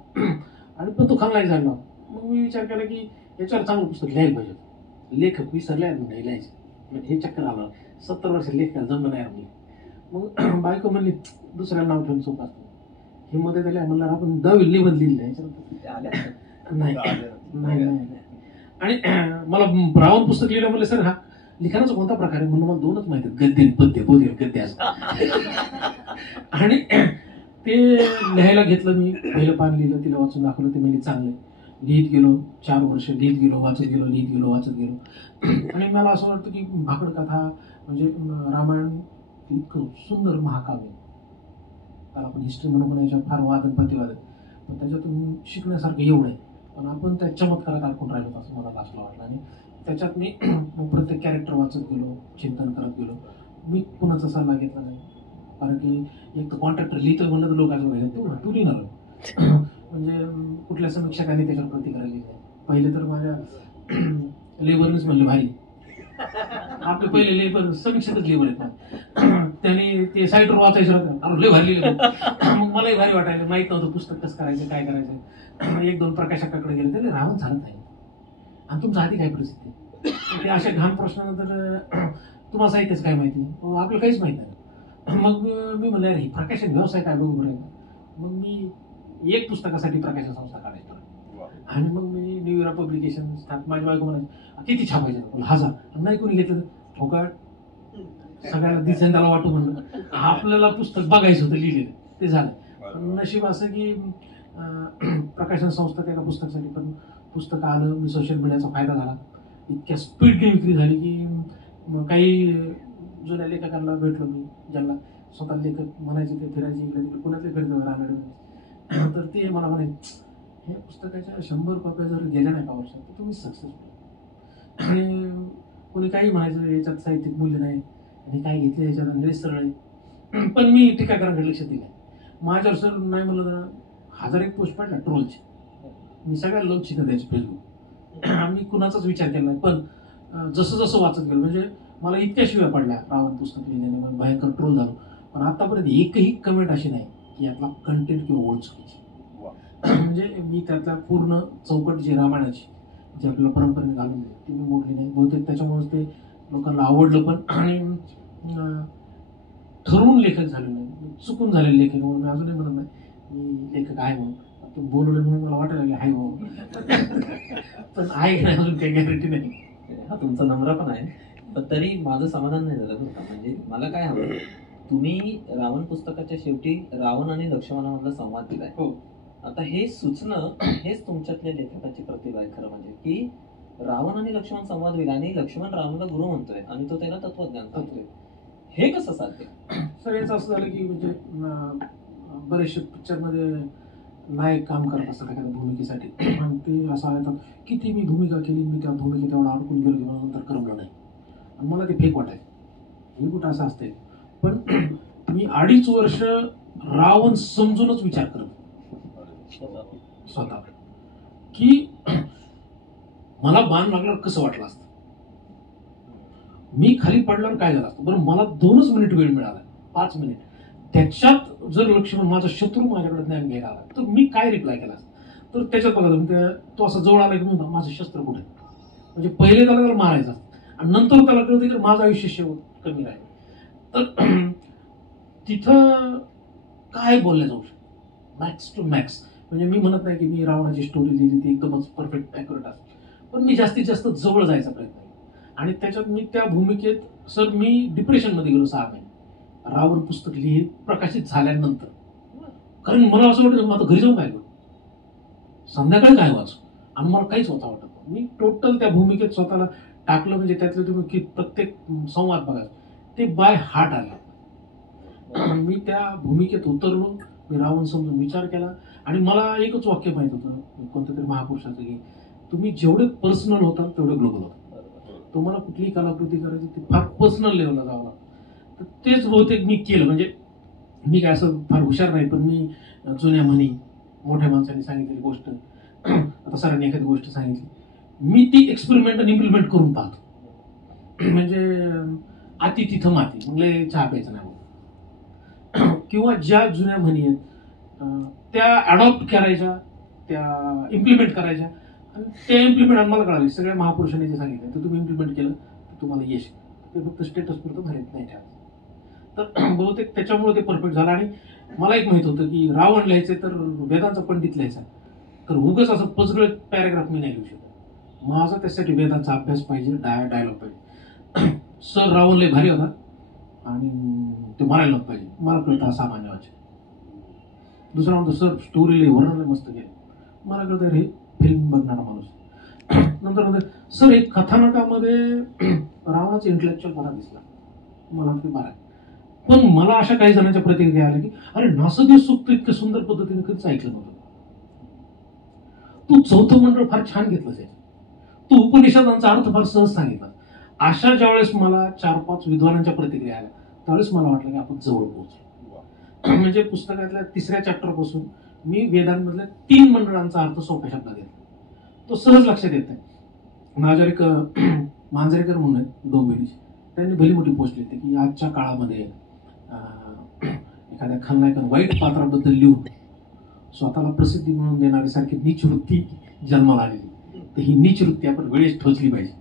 आणि पण तो खलनायक झाला. मग मी विचार केला की याच्यावर चांगलं पुस्तक लिहायला पाहिजे. लेखक विसरले नाही लिहायचे, हे चक्कर आलं. 70 वर्ष लेखायला जमलं नाही आपली. मग बायको म्हणली दुसऱ्याला नाव ठेवून सोपं असतं. हे मध्ये त्याला म्हणलं आपण 10वी निबंध लिहिलं याच्यानंतर नाही. आणि मला रावण पुस्तक लिहिलं. म्हणलं सर हा लिखाणाचा कोणता प्रकार आहे? म्हणून मला 2च माहिती आहेत, गद्य पद्य, गद्य असं. आणि ते लिहायला घेतलं. मी पहिलं पान लिहिलं, तिला वाचून दाखवलं. ते म्हणजे चांगलं लिहित गेलो. 4 वर्ष लिहित गेलो, वाचत गेलो, लिहित गेलो, वाचत गेलो. आणि मला असं वाटतं की भाकड कथा म्हणजे रामायण इतकं सुंदर महाकाव्य, त्याला आपण हिस्ट्री म्हणून म्हणायच्या फार वाद आणि प्रतिवाद आहेत, पण त्याच्यातून शिकण्यासारखं एवढं आहे. पण आपण त्या चमत्कारात अडकून राहिलो असं मला असं वाटलं. आणि त्याच्यात मी प्रत्येक कॅरेक्टर वाचत गेलो, चिंतन करत गेलो. मी कुणाचा सल्ला घेतला नाही, कारण की एक तर कॉन्ट्रॅक्टर लिहितं म्हणलं तर लोक असं पाहिजे तू लिहिणार म्हणजे कुठल्या समीक्षकांनी त्याच्यावर प्रतिक्रिया लिहिली. पहिले तर माझ्या लेबरनेच म्हणलं भारी, आपले पहिले लेबर समीक्षकच लेबर आहेत. त्याने ते साईटवर वाचायचं होतं, अरे लय भारी लिहिलं. मग मलाही भारी वाटायला, माहित नव्हतं पुस्तक कसं करायचं, काय करायचं. 1-2 प्रकाशकाकडे गेले, त्याने रावण झालं नाही आणि तुमच्या आधी काय परिस्थिती. ते अशा घाण प्रश्नानंतर तुम्हाला साहित्याचं काय माहिती, आपलं काहीच माहित नाही. मग मी म्हणलं अरे प्रकाशन व्यवसाय काय बघू बरं. मग मी एक पुस्तकासाठी प्रकाशन संस्था काढायची. आणि मग मी न्यू इरा पब्लिकेशन माझी बायको म्हणायची किती छापायचं, 1000. नाही कोणी घेतलं फुकट, सगळ्याला दिसेल त्याला वाटू म्हणलं. आपल्याला पुस्तक बघायचं होतं लिहिलेलं, ते झालं. नशीब असं की प्रकाशन संस्था त्या पुस्तकासाठी पण पुस्तक आलं. मी सोशल मीडियाचा फायदा झाला, इतक्या स्पीडने विक्री झाली की काही जुन्या लेखकांना भेटलो मी, ज्यांना स्वतः लेखक म्हणायचे, ते फिरायचे इकडे तिकडे, पुण्यातले फिरतो रानडे. तर ते मला म्हणायचे हे पुस्तकाच्या 100 कॉप्या जर गेल्या नाही का वर्षात तर तुम्ही सक्सेसफुल. आणि कोणी काही म्हणायचं याच्यात साहित्यिक मूल्य नाही आणि काय घेतलं याच्यात निसरळ आहे. पण मी टीकाकारांकडे लक्ष दिलं. माझ्यावर सर नाही म्हणलं तर 1001 पोस्ट पडला ट्रोलचे. मी सगळ्या लोक शिकत द्यायचे फेसबुक. मी कुणाचाच विचार केला नाही. पण जसं जसं वाचत गेलो म्हणजे मला इतक्या शिव्या पडल्या रावण पुस्तक लिहिल्याने, भयंकर ट्रोल झालो. पण आतापर्यंत एकही कमेंट अशी नाही की यातला कंटेंट किंवा ओळ चुकीची. म्हणजे मी त्यातला पूर्ण चौकट जी रामायणाची जी आपल्याला परंपरेने घालून दिली ती मी मोडली नाही. बहुतेक त्याच्यामुळेच ते लोकांना आवडलं पण. आणि ठरवून लेखक झाले नाही, चुकून झालेले लेखक म्हणून मी अजूनही म्हणत नाही मी लेखक आहे म्हणून. तो बोलवलं म्हणून मला वाटायला लागलं हाय भाऊ पण आहे नाही अजून काही गॅरंटी नाही. हा तुमचा नम्र पण आहे, पण तरी माझं समाधान नाही झालं बरं का. म्हणजे मला काय हवं, तुम्ही रावण पुस्तकाच्या शेवटी रावण आणि लक्ष्मणामधला संवाद दिलाय. हो. आता हे सुचणं हेच तुमच्यातल्या लेखकाची प्रतिभा आहे खरं म्हणजे, की रावण आणि लक्ष्मण संवाद दिला आणि लक्ष्मण रावणला गुरु म्हणतोय आणि तो त्याला तत्वज्ञान सांगतोय. हे कसं साध्य? सगळ्यांचं असं झालं की म्हणजे बरेचसे पिक्चरमध्ये नायक काम करत असतात एखाद्या भूमिकेसाठी आणि ते असं येतात किती मी भूमिका केली, मी त्या भूमिकेत एवढा अडकून गेलो की मला नंतर करमलं नाही आणि मला ते फेक वाटायचं. हे कुठं असं असतंय. पण मी 2.5 वर्ष रावण समजूनच विचार करत स्वतः की मला बाण लागल्यावर कसं वाटलं असतं, मी खाली पडल्यावर काय झालं असतं. बरं मला 2च मिनिट वेळ मिळाला, 5 मिनिट, त्याच्यात जर लक्ष्मण माझा शत्रू माझ्याकडे ज्ञान घ्यायला आला तर मी काय रिप्लाय केला असता. तर त्याच्यात बघा तुम्ही तो असं जवळ आला की म्हणतो माझं शस्त्र कुठे, म्हणजे पहिले त्याला मारायचं आणि नंतर त्याला कळतं की माझं आयुष्य शेवट कमी राहील. तर तिथं काय बोलल्या जाऊ शकतं मॅक्स टू मॅक्स. म्हणजे मी म्हणत नाही की मी रावणाची स्टोरी लिहिली ती एकदमच परफेक्ट ॲक्युरेट असते, पण मी जास्तीत जास्त जवळ जायचा प्रयत्न केला. आणि त्याच्यात मी त्या भूमिकेत सर मी डिप्रेशनमध्ये गेलो 6 महिने रावण पुस्तक प्रकाशित झाल्यानंतर. कारण मला असं वाटतं माझं घरी जाऊन काय करू, संध्याकाळी काय वाचू, आणि मला काहीच होता वाटत नाही. मी टोटल त्या भूमिकेत स्वतःला टाकलं. म्हणजे त्यातले तुम्ही की प्रत्येक संवाद बघा ते बाय हार्ट आला. मी त्या भूमिकेत उतरलो, मी रावण समजून विचार केला आणि मला एकच वाक्य माहित होतं कोणत्या तरी महापुरुषाचं की तुम्ही जेवढे पर्सनल होता तेवढे ग्लोबल होता. तुम्हाला कुठलीही कलाकृती करायची ती फार पर्सनल लेवलला जावं लागतं. तर तेच बहुतेक मी केलं. म्हणजे मी काय असं फार हुशार नाही, पण मी जुन्या म्हणी, मोठ्या माणसांनी सांगितलेली गोष्ट, आता सरांनी एखादी गोष्ट सांगितली, मी ती एक्सपेरिमेंट आणि इम्प्लिमेंट करून पाहतो. म्हणजे अति तिथं माती, म्हणजे चहा प्यायचं नाही किंवा ज्या जुन्या म्हणी आहेत त्या अडॉप्ट करायच्या, त्या इम्प्लिमेंट करायच्या. आणि त्या इम्प्लिमेंट मला कळाले सगळ्या महापुरुषांनी जे सांगितलं तर तुम्ही इम्प्लिमेंट केलं तर तुम्हाला यश, ते फक्त स्टेटस पुरतं भरत नाही ठेवायचं. तर बहुतेक त्याच्यामुळे ते परफेक्ट झालं. आणि मला एक माहित होतं की रावण लिहायचं तर वेदांचा पंडित लिहायचा, तर उगाच असं पजगळ पॅराग्राफ मी नाही लिहू शकत. माझा त्यासाठी वेदांचा अभ्यास पाहिजे, डायलॉग पाहिजे. सर रावण लय भारी होता आणि ते मारायला नको पाहिजे, मला कळतं हा सामान्य वाचन. दुसरा म्हणतो सर स्टोरी लय वर्णन मस्त केलं, मला कळतं हे फिल्म बघणारा माणूस. नंतर म्हणतो सर एक कथानकामध्ये रावणाचा इंटलेक्च्युअल बरा दिसला, मला ते बरा. पण मला अशा काही जणांच्या प्रतिक्रिया आल्या की अरे नासदीय सूक्त इतक्या सुंदर पद्धतीने कधीच ऐकलं नव्हतं, तू 4थं मंडळ फार छान घेतलं आहे, तू उपनिषदांचा अर्थ फार सहज सांगितला. अशा ज्यावेळेस मला 4-5 विद्वानांच्या प्रतिक्रिया आल्या त्यावेळेस मला वाटलं की आपण जवळ पोहोचलो. म्हणजे पुस्तकातल्या 3ऱ्या चॅप्टर पासून मी वेदांमधल्या 3 मंडळांचा अर्थ सोप्या शब्दात घेतला, तो सहज लक्षात येत नाही. माझ्या एक मांजरेकर म्हणून आहेत डोंबिवलीचे, त्यांनी भली मोठी पोस्ट लिहिली की आजच्या काळामध्ये एखाद्या खलनायकानं वाईट पात्राबद्दल लिहून स्वतःला प्रसिद्धी म्हणून देणारी सारखी नीच वृत्ती जन्माला आलेली, तर ही नीच वृत्ती आपण वेळेस ठोचली पाहिजे,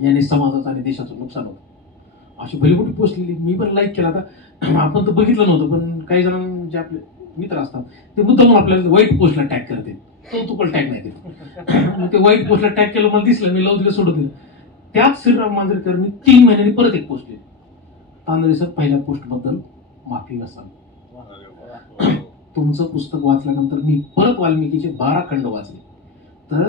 याने समाजाचं आणि देशाचं नुकसान होतं. अशी भली मोठी पोस्ट लिहिली, मी पण लाईक केला. आता आपण तर बघितलं नव्हतं, पण काही जण जे आपले मित्र असतात ते मुद्दाम आपल्याला वाईट पोस्टला टॅग करते, कौतुकला टॅग नाही केलं. ते वाईट पोस्टला टॅग केलं, मला दिसलं, मी लव दिलं सोडून दिलं. त्याच श्रीराम मांजरेकरांनी 3 महिन्यांनी परत एक पोस्ट लिहिली, तांदळे सर पहिल्या पोस्टबद्दल माफी असावी. तुमचं पुस्तक वाचल्यानंतर मी परत वाल्मिकीचे 12 खंड वाचले. तर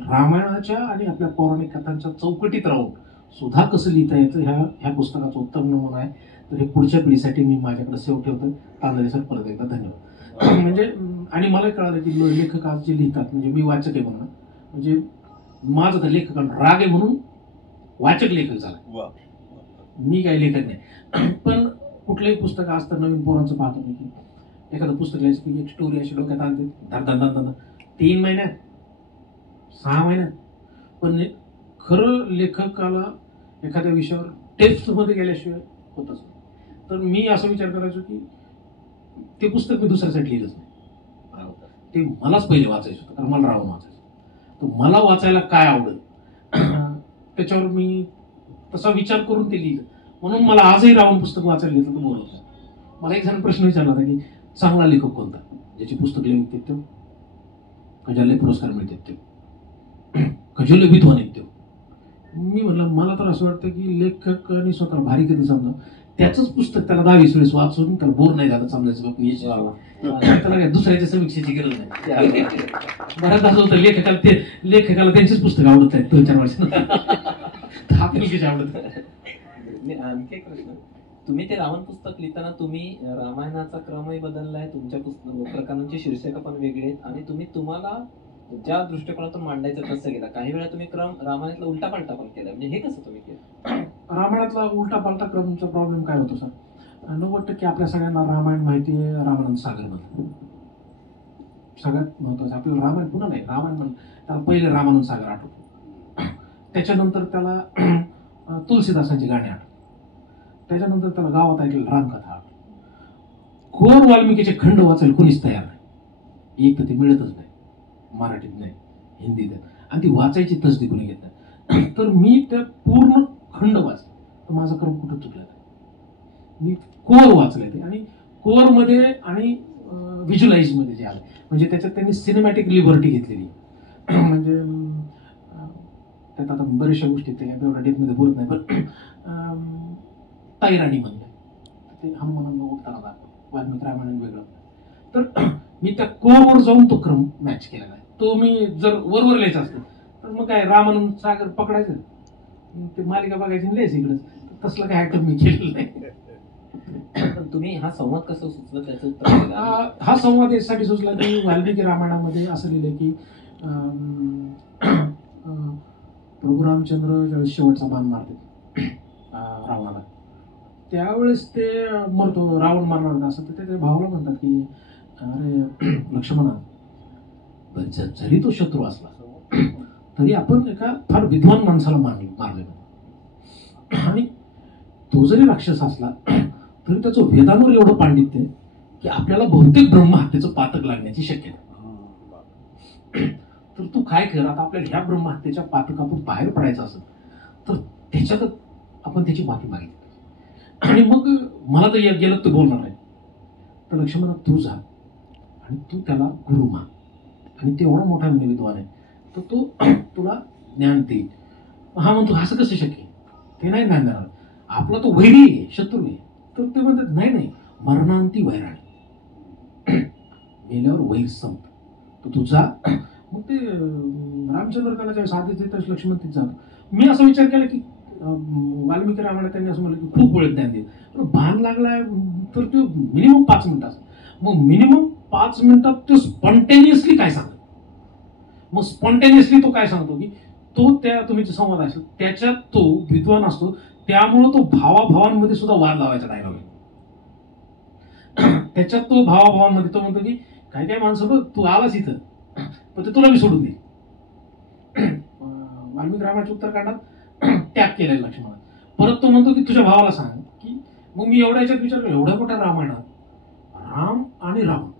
रामायणाच्या आणि आपल्या पौराणिक कथांच्या चौकटीत राहून सुद्धा कसं लिहिता येतं ह्या पुस्तकाचं उत्तम नमुना आहे. तर हे पुढच्या पिढीसाठी मी माझ्याकडे सेव ठेवतो. तांदळे सर परत एकदा धन्यवाद. म्हणजे आणि मला कळालं की लेखक आज जे लिहितात, म्हणजे मी वाचक आहे म्हणून, म्हणजे माझं तर लेखकांना राग आहे म्हणून वाचक लेखक झाला, मी काही लेखक नाही. पण कुठलंही पुस्तक असतं नवीन पोरांचं पाहतो मी की एखादं पुस्तक लिहायचं की एक स्टोरी अशी डोक्यात आणते, धंदा 3 महिन्यात 6 महिन्यात. पण खरं लेखकाला एखाद्या विषयावर टेप्समध्ये गेल्याशिवाय होतच नाही. तर मी असा विचार करायचो की ते पुस्तक मी दुसऱ्यासाठी लिहिलंच नाही, ते मलाच पहिले वाचायचं होतं, कारण मला रावण वाचायचं. तर मला वाचायला काय आवडेल त्याच्यावर मी तसा विचार करून ते लिहिलं. म्हणून मला आजही रावण पुस्तक वाचायला घेतलं तर बोलत. मला एक जण प्रश्न विचारला होता की चांगला लेखक कोणता, ज्याची पुस्तक लिहिते तो कजाले पुरस्कार मिळतात ते, कजोले विद्वान आहेत ते. मी म्हणलं मला तर असं वाटतं की लेखकाने स्वतः भारी कधी समजा त्याचंच पुस्तक त्याला 10-20 वेळेस वाचून त्याला बोर नाही झालं समजायचं त्याला काय दुसऱ्याच्या समीक्षेची गरज नाही. बऱ्याच असं होतं लेखकाला त्यांचीच पुस्तकं आवडत आहेत 2-4 वर्षांना आपल्याला कशी आवडत. आणखी एक प्रश्न, तुम्ही ते रावण पुस्तक लिहिताना तुम्ही रामायणाचा क्रमही बदललाय, तुमच्या प्रकरणांची शीर्षकं पण वेगळी आहेत आणि तुम्हाला ज्या दृष्टिकोनातून मांडायचं तसं गेला. काही वेळा तुम्ही क्रम रामायणातला उलटा पालटा पण केला, म्हणजे हे कसं तुम्ही केलं? रामायणातला उलटा पालटा क्रमचा प्रॉब्लेम काय होतो सर, 90% आपल्या सगळ्यांना रामायण माहिती आहे रामानंद सागरमध्ये. सगळ्यात महत्वाचं आपल्याला रामायण पुन्हा नाही, रामायण म्हण त्याला पहिले रामानंद सागर आठवतो, त्याच्यानंतर त्याला तुलसीदासांची गाणी आठवतात, त्याच्यानंतर त्याला गावात ऐकलेलं रामकथा आठवतो. कोर वाल्मिकीचे खंड वाचायला कुणीच तयार नाही, एक तर ते मिळतच नाही, मराठीत नाही, हिंदीत आहे, आणि ती वाचायची तसदी कोणी घेत नाही. तर मी त्या पूर्ण खंड वाचले, तर माझा क्रम कुठं चुकला नाही. मी कोर वाचले ते, आणि कोरमध्ये आणि व्हिज्युअलाइजमध्ये जे आले, म्हणजे त्याच्यात त्यांनी सिनेमॅटिक लिबर्टी घेतलेली. म्हणजे त्यात आता बऱ्याचशा गोष्टी ते एवढ्या डेपमध्ये बोलत नाही, पण ताईराणी म्हणले ते हनुमानांना उठताना दाखवलं, वाल्मिकी रामायण वेगळं. तर मी त्या कोरवर जाऊन तो क्रम मॅच केलेला आहे. तो मी जर वरवर लिहायचा असतो तर मग काय रामानंद सागर पकडायचं, ते मालिका बघायची लिहायचं इकडं, तसलं काय ऍक्टर मी केलेलं नाही. पण तुम्ही हा संवाद कसं सुचला त्याचं उत्तर? हा संवाद यासाठी सुचला की वाल्मिकी रामायणामध्ये असं लिहिलं की प्रभू रामचंद्र ज्यावेळेस शेवटचा बाण मारते रावणाला, त्यावेळेस ते मरतो, रावण मारणार असं, तर त्याच्या भावाला म्हणतात की अरे लक्ष्मणा, जरी तो शत्रू असला तरी आपण एका फार विद्वान माणसाला मारले, आणि तो जरी राक्षस असला तरी त्याचं वेदांवर एवढं पांडित्य आहे की आपल्याला बहुतेक ब्रह्महत्येचं पातक लागण्याची शक्यता. तर तू काय कर, आता आपल्याला ह्या ब्रह्महत्येच्या पातकातून बाहेर पडायचं असेल तर त्याच्यात आपण त्याची माफी मागितली, आणि मग मला तर गेलं तर बोलणार आहे, तर लक्ष्मणा तू जा आणि तू त्याला गुरु मान, आणि ते एवढा मोठा विद्वान आहे तर तो तुला ज्ञान देईल. हा म्हणतो असं कसं शक्य, ते नाही ज्ञान देणार, आपला तो वैरी आहे, शत्रू आहे. तर ते म्हणतात नाही नाही, मरणांती वैराणी, मेल्यावर वैर संपत, तर तू जा. मग ते रामचंद्र त्याला ज्यावेळेस आदेश देतात लक्ष्मण तिथे जातो. मी असा विचार केला की वाल्मिकी रामायणात त्यांनी असं म्हणलं की खूप वेळ ज्ञान देईल, पण बाण लागलाय तर तो मिनिमम 5 मिनिटाचा, मग मिनिमम 5 मिनिटात तो स्पॉन्टेनियसली काय सांगतो. मग स्पॉन्टेनियसली तो काय सांगतो की तो त्या तुम्ही जो संवाद असेल त्याच्यात तो विद्वान असतो, त्यामुळं तो भावाभावांमध्ये सुद्धा वाद लावायचा डायलॉग आहे. त्याच्यात तो भावाभावांमध्ये तो म्हणतो की काही काही माणसं बघ तू आलास इथं पण ते तुला मी सोडून दे. वाल्मिकी रामायणाच्या उत्तरकांडात त्याग केलेला लक्ष्मणात. परत तो म्हणतो की तुझ्या भावाला सांग की, मग मी एवढ्या याच्यात विचार केला एवढ्या मोठ्या रामायणात राम आणि रावण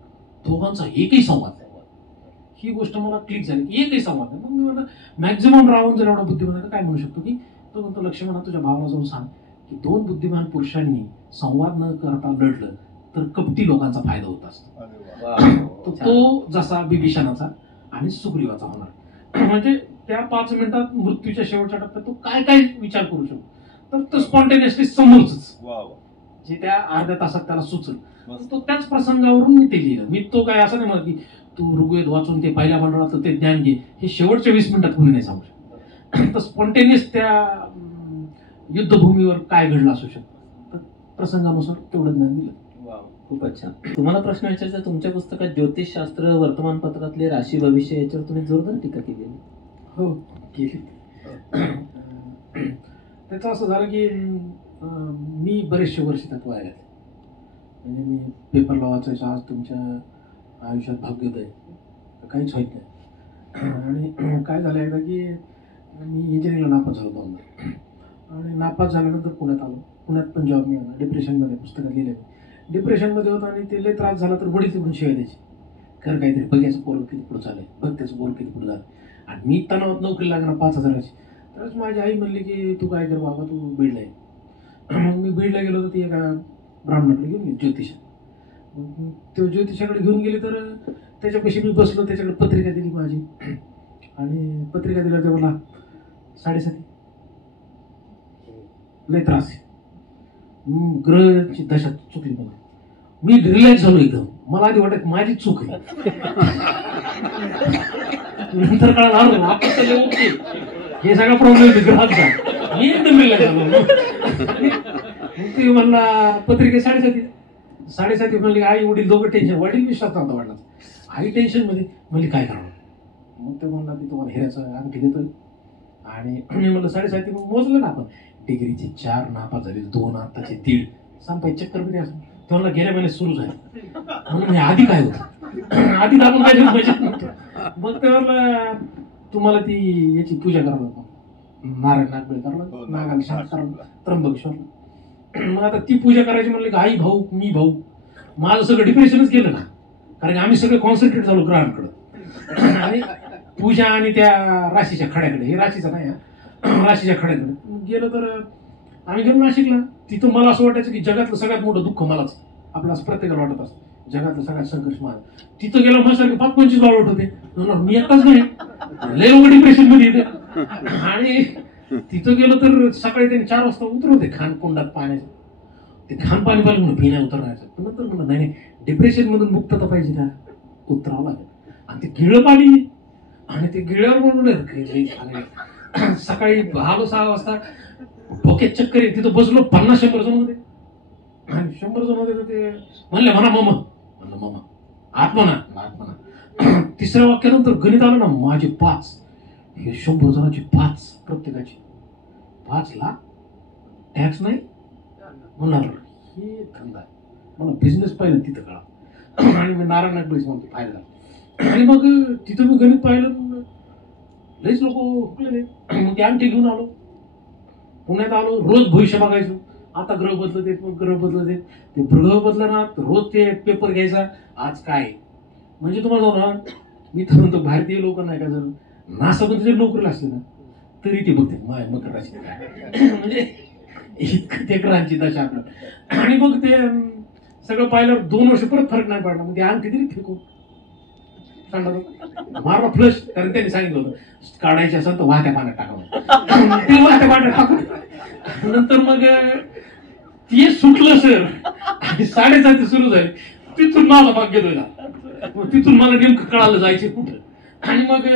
दोघांचा एकही संवाद नाही, ही गोष्ट मला क्लिक झाली की एकही संवाद नाही. मग मी म्हणलं मॅक्झिमम रावण जर एवढा बुद्धिमान तर काय म्हणू शकतो की तो म्हणतो लक्ष्मणा तुझ्या भावाला जाऊन सांग की 2 बुद्धिमान पुरुषांनी संवाद न करता लढलं तर कपटी लोकांचा फायदा होत असतो. तो जसा बिभीषणाचा आणि सुग्रीवाचा होणार. म्हणजे त्या 5 मिनिटात मृत्यूच्या शेवटच्या टप्प्यात तो काय काय विचार करू शकतो, तर तो स्पॉन्टेनियसली समोरच जे त्या अर्ध्या तासात त्याला सुचल तो त्याच प्रसंगावरून मी ते लिहिलं. मी तो काय असं नाही म्हणत की तू ऋग्वेद वाचून ते पहिल्या मंडळाचं ते ज्ञान घे, हे शेवटच्या 20 मिनिटात कोणी नाही सांगू शकत. तर स्पॉन्टेनियस त्या युद्धभूमीवर काय घडलं असू शकतं, तर प्रसंगानुसार तेवढं ज्ञान दिलं. खूपच छान. तुम्हाला प्रश्न विचारायचा, तुमच्या पुस्तकात ज्योतिषशास्त्र, वर्तमानपत्रातले राशी भविष्य याच्यावर तुम्ही जोरदार टीका केली. हो केली. त्याचं असं झालं की मी बरेचसे वर्ष त्यात वाया घातले. म्हणजे मी पेपरला वाचायचं, आज तुमच्या आयुष्यात भाग्योदय तर काहीच होत नाही. आणि काय झालं एकदा की मी इंजिनिअरिंगला नापास झालो 2दा, आणि नापास झाल्यानंतर पुण्यात आलो. पुण्यात पण जॉब मिळाला. डिप्रेशनमध्ये पुस्तकात लिहिलं मी डिप्रेशनमध्ये होतो, आणि ते लय त्रास झाला तर बडी तिकडून शिवाय द्यायची, कर काहीतरी बघायचं पोरं किती पुढं चाललंय, बघ त्याचं पोरं किती पुढं झालं. आणि मी तणावात नोकरी लागणार 5,000ची. तरच माझी आई म्हणली की तू काय कर बाबा, तू बीडला आहे. मग मी बीडला गेलो होतो, ती एका ब्राह्मणाकडे घेऊन गेली ज्योतिषात. मग तो ज्योतिषाकडे घेऊन गेले तर त्याच्यापाशी मी बसलो, त्याच्याकडे पत्रिका दिली माझी, आणि पत्रिका दिल्या ते मला 7.5 लय त्रास आहे, ग्रहाची दशा चुकली मला. मी रिलॅक्स झालो एकदम. मला आधी वाटत माझी चूक आहे, नंतर कळालं आपण ओके, हे सगळा प्रॉब्लेम ग्रहाचा. मी एकदम रिलॅक्स झालो. मग ते म्हणला पत्रिका 7.5 म्हणले. आई वडील दोघं टेन्शन, वडील विश्वास नव्हता वाटला, आई टेन्शन मध्ये. म्हणली काय करावं? मग ते म्हणला की तुम्हाला हिऱ्याचं अंगठी देतोय. आणि मी म्हणलं 7.5 मग मोजलं ना आपण, डिग्रीचे 4 नापास झाले, 2 आताचे 1.5, संपाय चक्कर मध्ये असं. तेव्हा गेल्या महिन्यात सुरू झाले. म्हणून आधी काय होतं, आधी आपण काय पाहिजे. मग तेव्हा तुम्हाला ती याची पूजा करावं लागतं, नारायण नागबळी करावं, नागाला शांत करावं, त्र्यंबकेश्वरला. मग आता ती पूजा करायची म्हणलं की आई भाऊ मी भाऊ, माझं सगळं डिप्रेशनच केलं ना, कारण आम्ही सगळे कॉन्सन्ट्रेट झालो ग्रहांकडं आणि पूजा आणि त्या राशीच्या खड्याकडे. हे राशीचा नाही, राशीच्या खड्याकडे गेलो. तर आम्ही गेलो नाशिकला. तिथं मला असं वाटायचं की जगातलं सगळ्यात मोठं दुःख मलाच, आपलं असं प्रत्येकाला वाटत असतं, जगातलं सगळ्यात संघर्ष माझा. तिथं गेलो माझ्यासारखे 5-25 बावट होते. मी एकटाच नाही, लय लोक डिप्रेशन मध्ये येते. आणि तिथं गेलो तर सकाळी त्यांनी 4 वाजता उतरवते खानकुंडात पाण्याचं. ते खान पाणी पाहिलं म्हणून पिण्या उतरण्याचं. पण नंतर म्हणलं नाही, डिप्रेशन मधून मुक्तता पाहिजे ना, उतरावं लागेल. आणि ते गिळं पाणी, आणि ते गिळ्यावर म्हणून सकाळी आलो 6 वाजता, डोक्यात चक्कर आहे. तिथं बसलो 50-100 जण होते, आणि 100 जण होते. तर ते म्हणले म्हणा मम्मा, म्हणलं मम्मा आत्मना. तिसऱ्या वाक्यानंतर गणित आलं ना, माझे 5, हे 100 जणांची 5, प्रत्येकाची 5 लाख, टॅक्स नाही म्हणणार. हे धंदा मला बिझनेस पाहिलं तिथं कळा. आणि मी नारायण नागबळीच म्हणतो पाहिलं. आणि मग तिथं मी गणित पाहिलं, लईच लोक हुकलेले. मग ते अंगठी घेऊन आलो, पुण्यात आलो. रोज भविष्य बघायचो, आता ग्रह बदलत येत, मग ग्रह बदलत येत. ते ग्रह बदलना, रोज ते पेपर घ्यायचा, आज काय. म्हणजे तुम्हाला जाऊ ना, मी तर म्हणतो भारतीय लोक नाही का, जर नासा पण जरी नोकरीला असले ना तरी ते बघते माय मकर राशी काय. म्हणजे इतकं ते ग्रहांची दशा आपलं. आणि मग ते सगळं पाहिल्यावर 2 वर्ष परत फरक नाही पडला. मग ते अंगठी दिली फेकून, मारला फ्लश, कारण त्यांनी सांगितलं होतं काढायची असेल तर वाहत्या पाण्यात टाकावं. ते वाहत्या पाण्यात टाकून नंतर मग ते सुटलं सर, आणि 7.5 सुरू झाली. तिथून माझा भाग गेलोय ना, मग तिथून मला नेमकं कळालं जायचे कुठं. आणि मग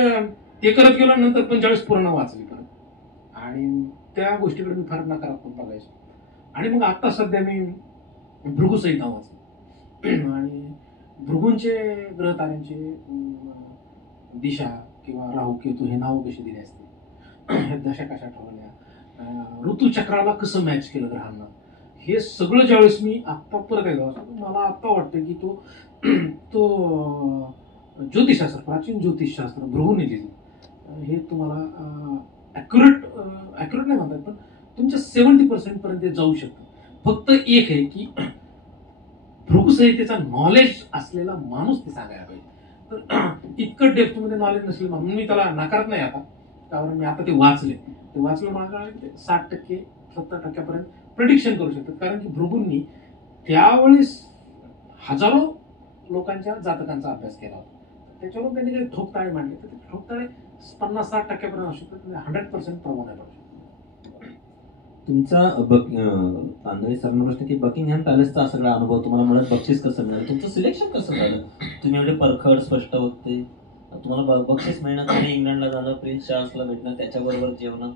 ते करत गेलो. नंतर 45 पूर्ण वाचली परत, आणि त्या गोष्टीकडे मी फार नकारात्मक बघायचो. आणि मग आता सध्या मी भृगुसंहिता वाचली, आणि भृगूंचे ग्रह ताऱ्यांचे दिशा किंवा राहू केतू हे नाव कशी दिले असते, ह्या दशा कशा ठरवल्या, ऋतुचक्राला कसं मॅच केलं ग्रहांना, हे सगळं ज्यावेळेस मी आत्ता परत एकदा मला आत्ता वाटतं की तो ज्योतिषशास्त्र, प्राचीन ज्योतिषशास्त्र भृगूंनी लिहिलं. हे तुम्हाला ॲक्युरेट नाही म्हणतात, पण तुमच्या 70% पर्यंत जाऊ शकतं. फक्त एक आहे की भृगुसंहितेचा नॉलेज असलेला माणूस ते सांगायला पाहिजे. तर इतकं डेप्थमध्ये नॉलेज नसले म्हणून मी त्याला नाकारत नाही आता, कारण मी आता ते वाचलं मला 60%, 70% प्रेडिक्शन करू शकतात. कारण की भृगूंनी त्यावेळेस हजारो लोकांच्या जातकांचा अभ्यास केला होता. त्याच्यावरून त्यांनी काही ठोकताळे मांडले, तर ते ठोकताळे 50-60% असू शकतात, 100% प्रमाण आहे. तुमचा तांदळी सरांना प्रश्न की बकिंगहॅम पॅलेसचा सगळा अनुभव तुम्हाला मिळत, बक्षीस कसं मिळालं, तुमचं सिलेक्शन कसं झालं? तुम्ही म्हणजे परखड स्पष्ट होते, तुम्हाला बक्षीस मिळणं, तुम्ही इंग्लंडला जाणं, प्रिन्स चार्ल्सला भेटणं, त्याच्याबरोबर जेवणं.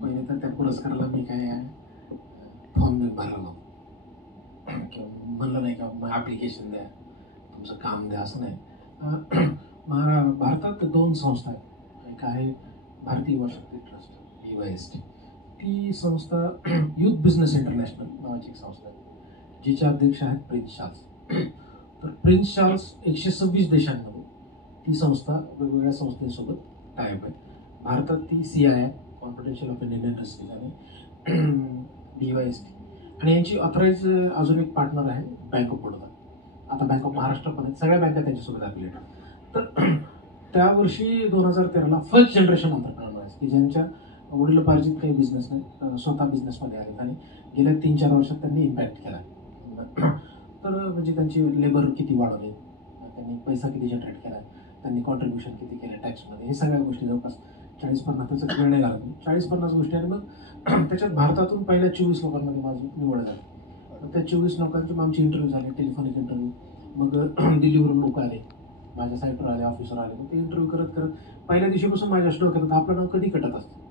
पहिले तर त्या पुरस्काराला मी काय फॉर्म मी भरला किंवा म्हणलं नाही का ॲप्लिकेशन द्या, तुमचं काम द्या, असं नाही. भारतात 2 संस्था आहेत. एक आहे भारतीय युवा शक्ती ट्रस्ट UIST. ती संस्था युथ बिझनेस इंटरनॅशनल नावाची एक संस्था आहे, जिचे अध्यक्ष आहेत प्रिन्स चार्ल्स. तर प्रिन्स चार्ल्स 126 देशांमध्ये ती संस्था वेगवेगळ्या संस्थेसोबत टायप आहे. भारतात ती CII confidential of Indian industries आणि DYST, आणि यांची ऑथराईज अजून एक पार्टनर आहे बँक ऑफ बडोदा. आता बँक ऑफ महाराष्ट्र पण आहेत, सगळ्या बँका त्यांच्यासोबत ॲफिलिएट आहेत. तर त्या वर्षी 2013ला फर्स्ट जनरेशन एंटरप्रेन्योर आहेत की ज्यांच्या वडिलोपार्जित काही बिझनेस नाही, स्वतः बिझनेसमध्ये आहेत आणि गेल्या 3-4 वर्षात त्यांनी इम्पॅक्ट केला. तर म्हणजे त्यांची लेबर किती वाढवले, त्यांनी पैसा किती जनरेट केला, त्यांनी कॉन्ट्रीब्युशन किती केलं टॅक्समध्ये, हे सगळ्या गोष्टी जवळपास 40-50 त्याचा वेळ नाही घालत मी, 40-50 गोष्टी. आणि मग त्याच्यात भारतातून पहिल्या 24 लोकांमध्ये माझी निवड झाली. त्या 24 लोकांचे आमचे इंटरव्ह्यू झाले, टेलिफोनिक इंटरव्ह्यू. मग दिल्लीवरून लोक आले, माझ्या साईटवर आले, ऑफिसवर आले. मग ते इंटरव्ह्यू करत करत पहिल्या दिवशीपासून माझ्या डोक्यात आपलं नाव कधी कटत असतं,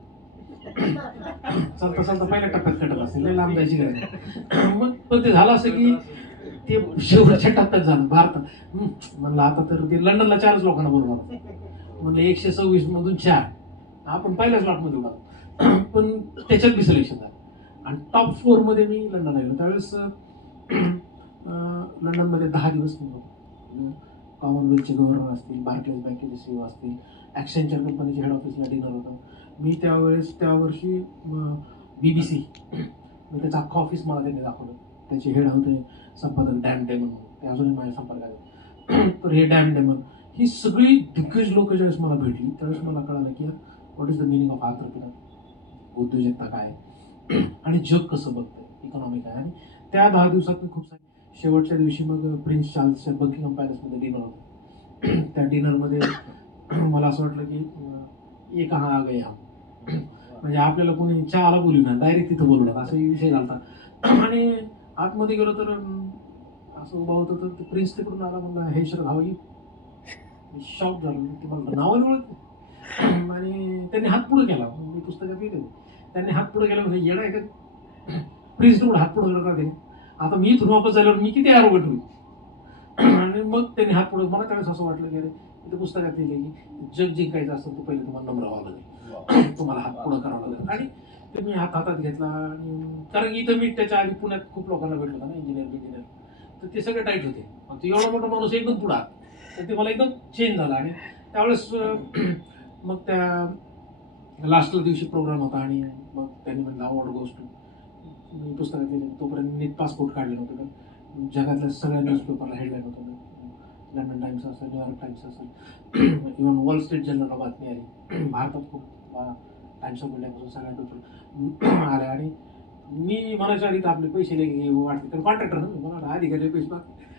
चालता चालता पहिल्या टप्प्यात कटत असते, लय लांब जायची गरज नाही. मग पण ते झालं असं की ते शेवटच्या टप्प्यात झालं भारतात. म्हणलं आता तर ते लंडनला 4च लोकांना बरोबर म्हणलं 126 मधून 4 आपण पहिल्याच लॉटमध्ये उडा. पण त्याच्यात बी सिलेक्शन झालं आणि टॉप 4 मध्ये मी लंडनला गेलो. त्यावेळेस लंडनमध्ये 10 दिवस मी होतो. कॉमनवेल्थचे गव्हर्नर असतील, बार्क्लेज बँकेचे सीईओ असतील, ॲक्सेंचर कंपनीच्या हेड ऑफिसला डिनर होतं. मी त्या वर्षी BBC मी त्याचं अख्खं ऑफिस मला त्यांनी दाखवलं. त्याचे हेड होते संपादक डॅम डेमन, ते अजूनही माझ्या संपर्कात. तर हे डॅम डेमन ही सगळी दिग्गज लोक ज्यावेळेस मला भेटली त्यावेळेस मला कळालं की what is the meaning of entrepreneur, उद्योजकता काय आणि जग कसं बघतं, इकॉनॉमी काय. आणि त्या 10 दिवसात मी खूप सारे. शेवटच्या दिवशी मग प्रिन्स चार्ल्सच्या बकिंगहॅम पॅलेसमध्ये डिनर होतं. त्या डिनरमध्ये मला असं वाटलं की एक हा आ गया, म्हणजे आपल्याला कोणी चहाला बोलू ना, डायरेक्ट तिथं बोलवणार असा विषय झाला. आणि आतमध्ये गेलो तर असं उभा होतं तर ते प्रिन्स तिकडून आला, म्हणला हे शरद हवा यू. शॉक झालो, ते मला नावाने ओळख. आणि त्यांनी हात पुढे केला, मी पुस्तकात लिहिलं, त्यांनी हात पुढे केला म्हणजे येणं आहे का प्रिन्स तिकडून हात पुढे करतात ते. आता मी इथून वापस झाल्यावर मी किती आरोग्य होईल. आणि मग त्यांनी हात पुढे, मला त्यावेळेस असं वाटलं की अरे इथे पुस्तकात लिहिले की जग जिंकायचं असतं तर पहिले तुम्हाला नम्र व्हावं लागेल, तुम्हाला हात पुढे करावा लागेल. आणि ते मी हातात घेतला. आणि कारण इथं मी त्याच्या आधी पुण्यात खूप लोकांना भेटलो होता ना, इंजिनियर, तर ते सगळे टाईट होते. ते एवढा मोठा माणूस एकदम पुढा, तर ते मला एकदम चेंज झाला. आणि त्यावेळेस मग त्या लास्टला दिवशी प्रोग्राम होता आणि मग त्यांनी म्हणलं अवॉर्ड गोष्ट मी पुस्तकात लिहिले. तोपर्यंत नीट पासपोर्ट काढले नव्हते, तर जगातल्या सगळ्या न्यूजपेपरला हेडलाईन होतं. लंडन टाइम्स असेल, न्यूयॉर्क टाइम्स असेल, इव्हन वॉल स्ट्रीट जर्नलला बातमी आली. भारतात खूप टाइम्स ऑफ इंडियापासून सगळ्या पेपर आल्या. आणि मी म्हणायच्या आधी तर आपले पैसे वाटते, तर कॉन्ट्रॅक्टर ना मला आधी गेले पैसे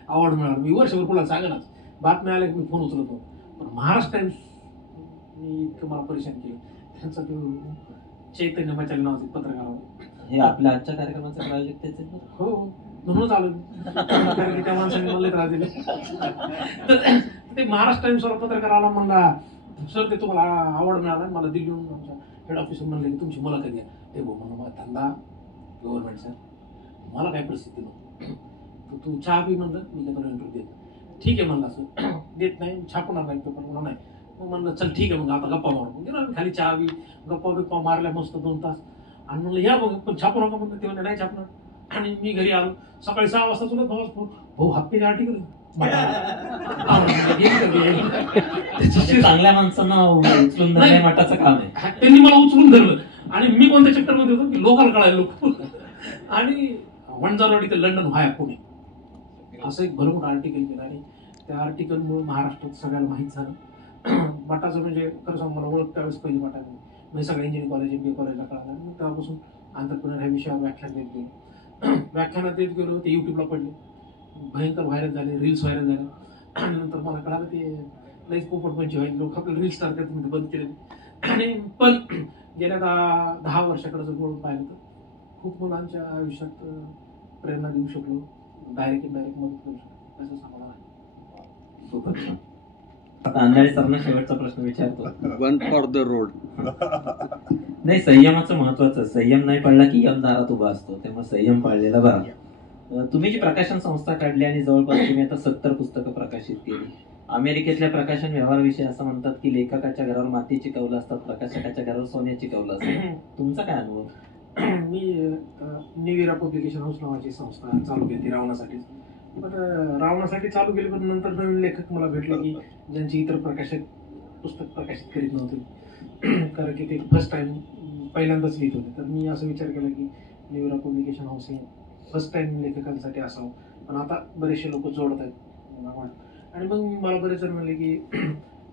अवॉर्ड मिळाला. मी वर्षभर कोणाला सांगेनच, बातम्या आल्या की मी फोन उचलत होतो. पण महाराष्ट्र टाइम्स मी इतकं मला परेशान केलं. त्यांचा तो चैतन्य मचाले नावाचे पत्रकार होते. हे आपल्या आजच्या कार्यक्रमाचे प्रायोजक त्याचे. हो, म्हणूनच आलो कारण की त्या माणसाने मला त्रास दिले. तर ते महाराष्ट्र टाइम्सवर पत्रकार आला, म्हणला सर ते तुम्हाला अवॉर्ड मिळाला. मला दिल्लीहून आमच्या हेड ऑफिसवर म्हणलं की तुमची मुलाखत घ्या. ते भाऊ म्हणून मला धंदा गव्हर्नमेंट सर, मला काय परिस्थिती नव्हती, तू चहा पी म्हणलं, मी काय तुला इंटरव्ह्यू देत. ठीक आहे म्हणलं, असं देत नाही, छापणार नाही पेपर म्हणून नाही. मग म्हणलं चल ठीक आहे, मग आता गप्पा मारू. गेलो आम्ही खाली चहा बी गप्पा मारल्या मस्त 2 तास. आणि म्हणलं या बघ, पण छापू नका म्हणलं. ते म्हणलं नाही छापणार. आणि मी घरी आलो सकाळी 6 वाजता, तुला भाऊ हप्ते आर्टिकल चांगल्या माणसांना उचलून धरणे मठाचं काम आहे. त्यांनी मला उचलून धरलं. आणि मी कोणत्या चॅप्टर मध्ये होतो की लोकल कळायला लोक. आणि वंजारवाडी ते लंडन व्हाया पुणे असं एक भरपूर आर्टिकल केलं. आणि त्या आर्टिकलमुळे महाराष्ट्रात सगळ्याला माहीत झालं. मठाचं म्हणजे खरं सांग मला ओळख त्यावेळेस पहिली मठा म्हणजे सगळ्या इंजिनिअरिंग कॉलेज, MBA कॉलेजला कळालं. आणि तेव्हापासून आंतरप्रिनर ह्या विषयावर व्याख्यान देत गेलो. व्याख्यानात देत गेलो, ते युट्यूबला पडले, भयंकर व्हायरल झाले, रील्स व्हायरल झाले. आणि नंतर मला कळालं ते लईच पोपटपंची व्हायचे, लोक आपल्याला रील्स स्टार करतात म्हणजे बंद केले. आणि पण गेल्या 10 वर्षाकडे जर बोलून पाहिलं तर खूप मुलांच्या आयुष्यात प्रेरणा देऊ शकलो, डायरेक्ट इनडायरेक्ट मदत करू शकलो असं समाधान आहे. खूपच छान. आता अंधारे सरना शेवटचा प्रश्न विचारतो. One for the road. नाही, संयमाचं महत्वाचं. संयम नाही पाळला की यम दारात उभा असतो, त्यामुळे संयम पाळलेला बरा. तुम्ही जी प्रकाशन संस्था काढली आणि जवळपास तुम्ही आता 70 पुस्तकं प्रकाशित केली. अमेरिकेतल्या प्रकाशन व्यवहाराविषयी असं म्हणतात की लेखकाच्या घरावर मातीची कौलं असतात, प्रकाशकाच्या घरावर सोन्याची कौलं असतात. तुमचा काय अनुभव? मी निविरा पब्लिकेशन हाऊस नावाची संस्था चालू केली रावणासाठी. पण रावणासाठी चालू केली, पण नंतर नवीन लेखक मला भेटले की ज्यांची इतर प्रकाशक पुस्तक प्रकाशित करीत नव्हते, कारण की ते फर्स्ट टाइम पहिल्यांदाच लिहित होते. तर मी असं विचार केला की निविरा पब्लिकेशन हाऊस हे फर्स्ट टाइम लेखकांसाठी असावं. पण आता बरेचसे लोक जोडत आहेत. आणि मग मला बरेच जण म्हणले की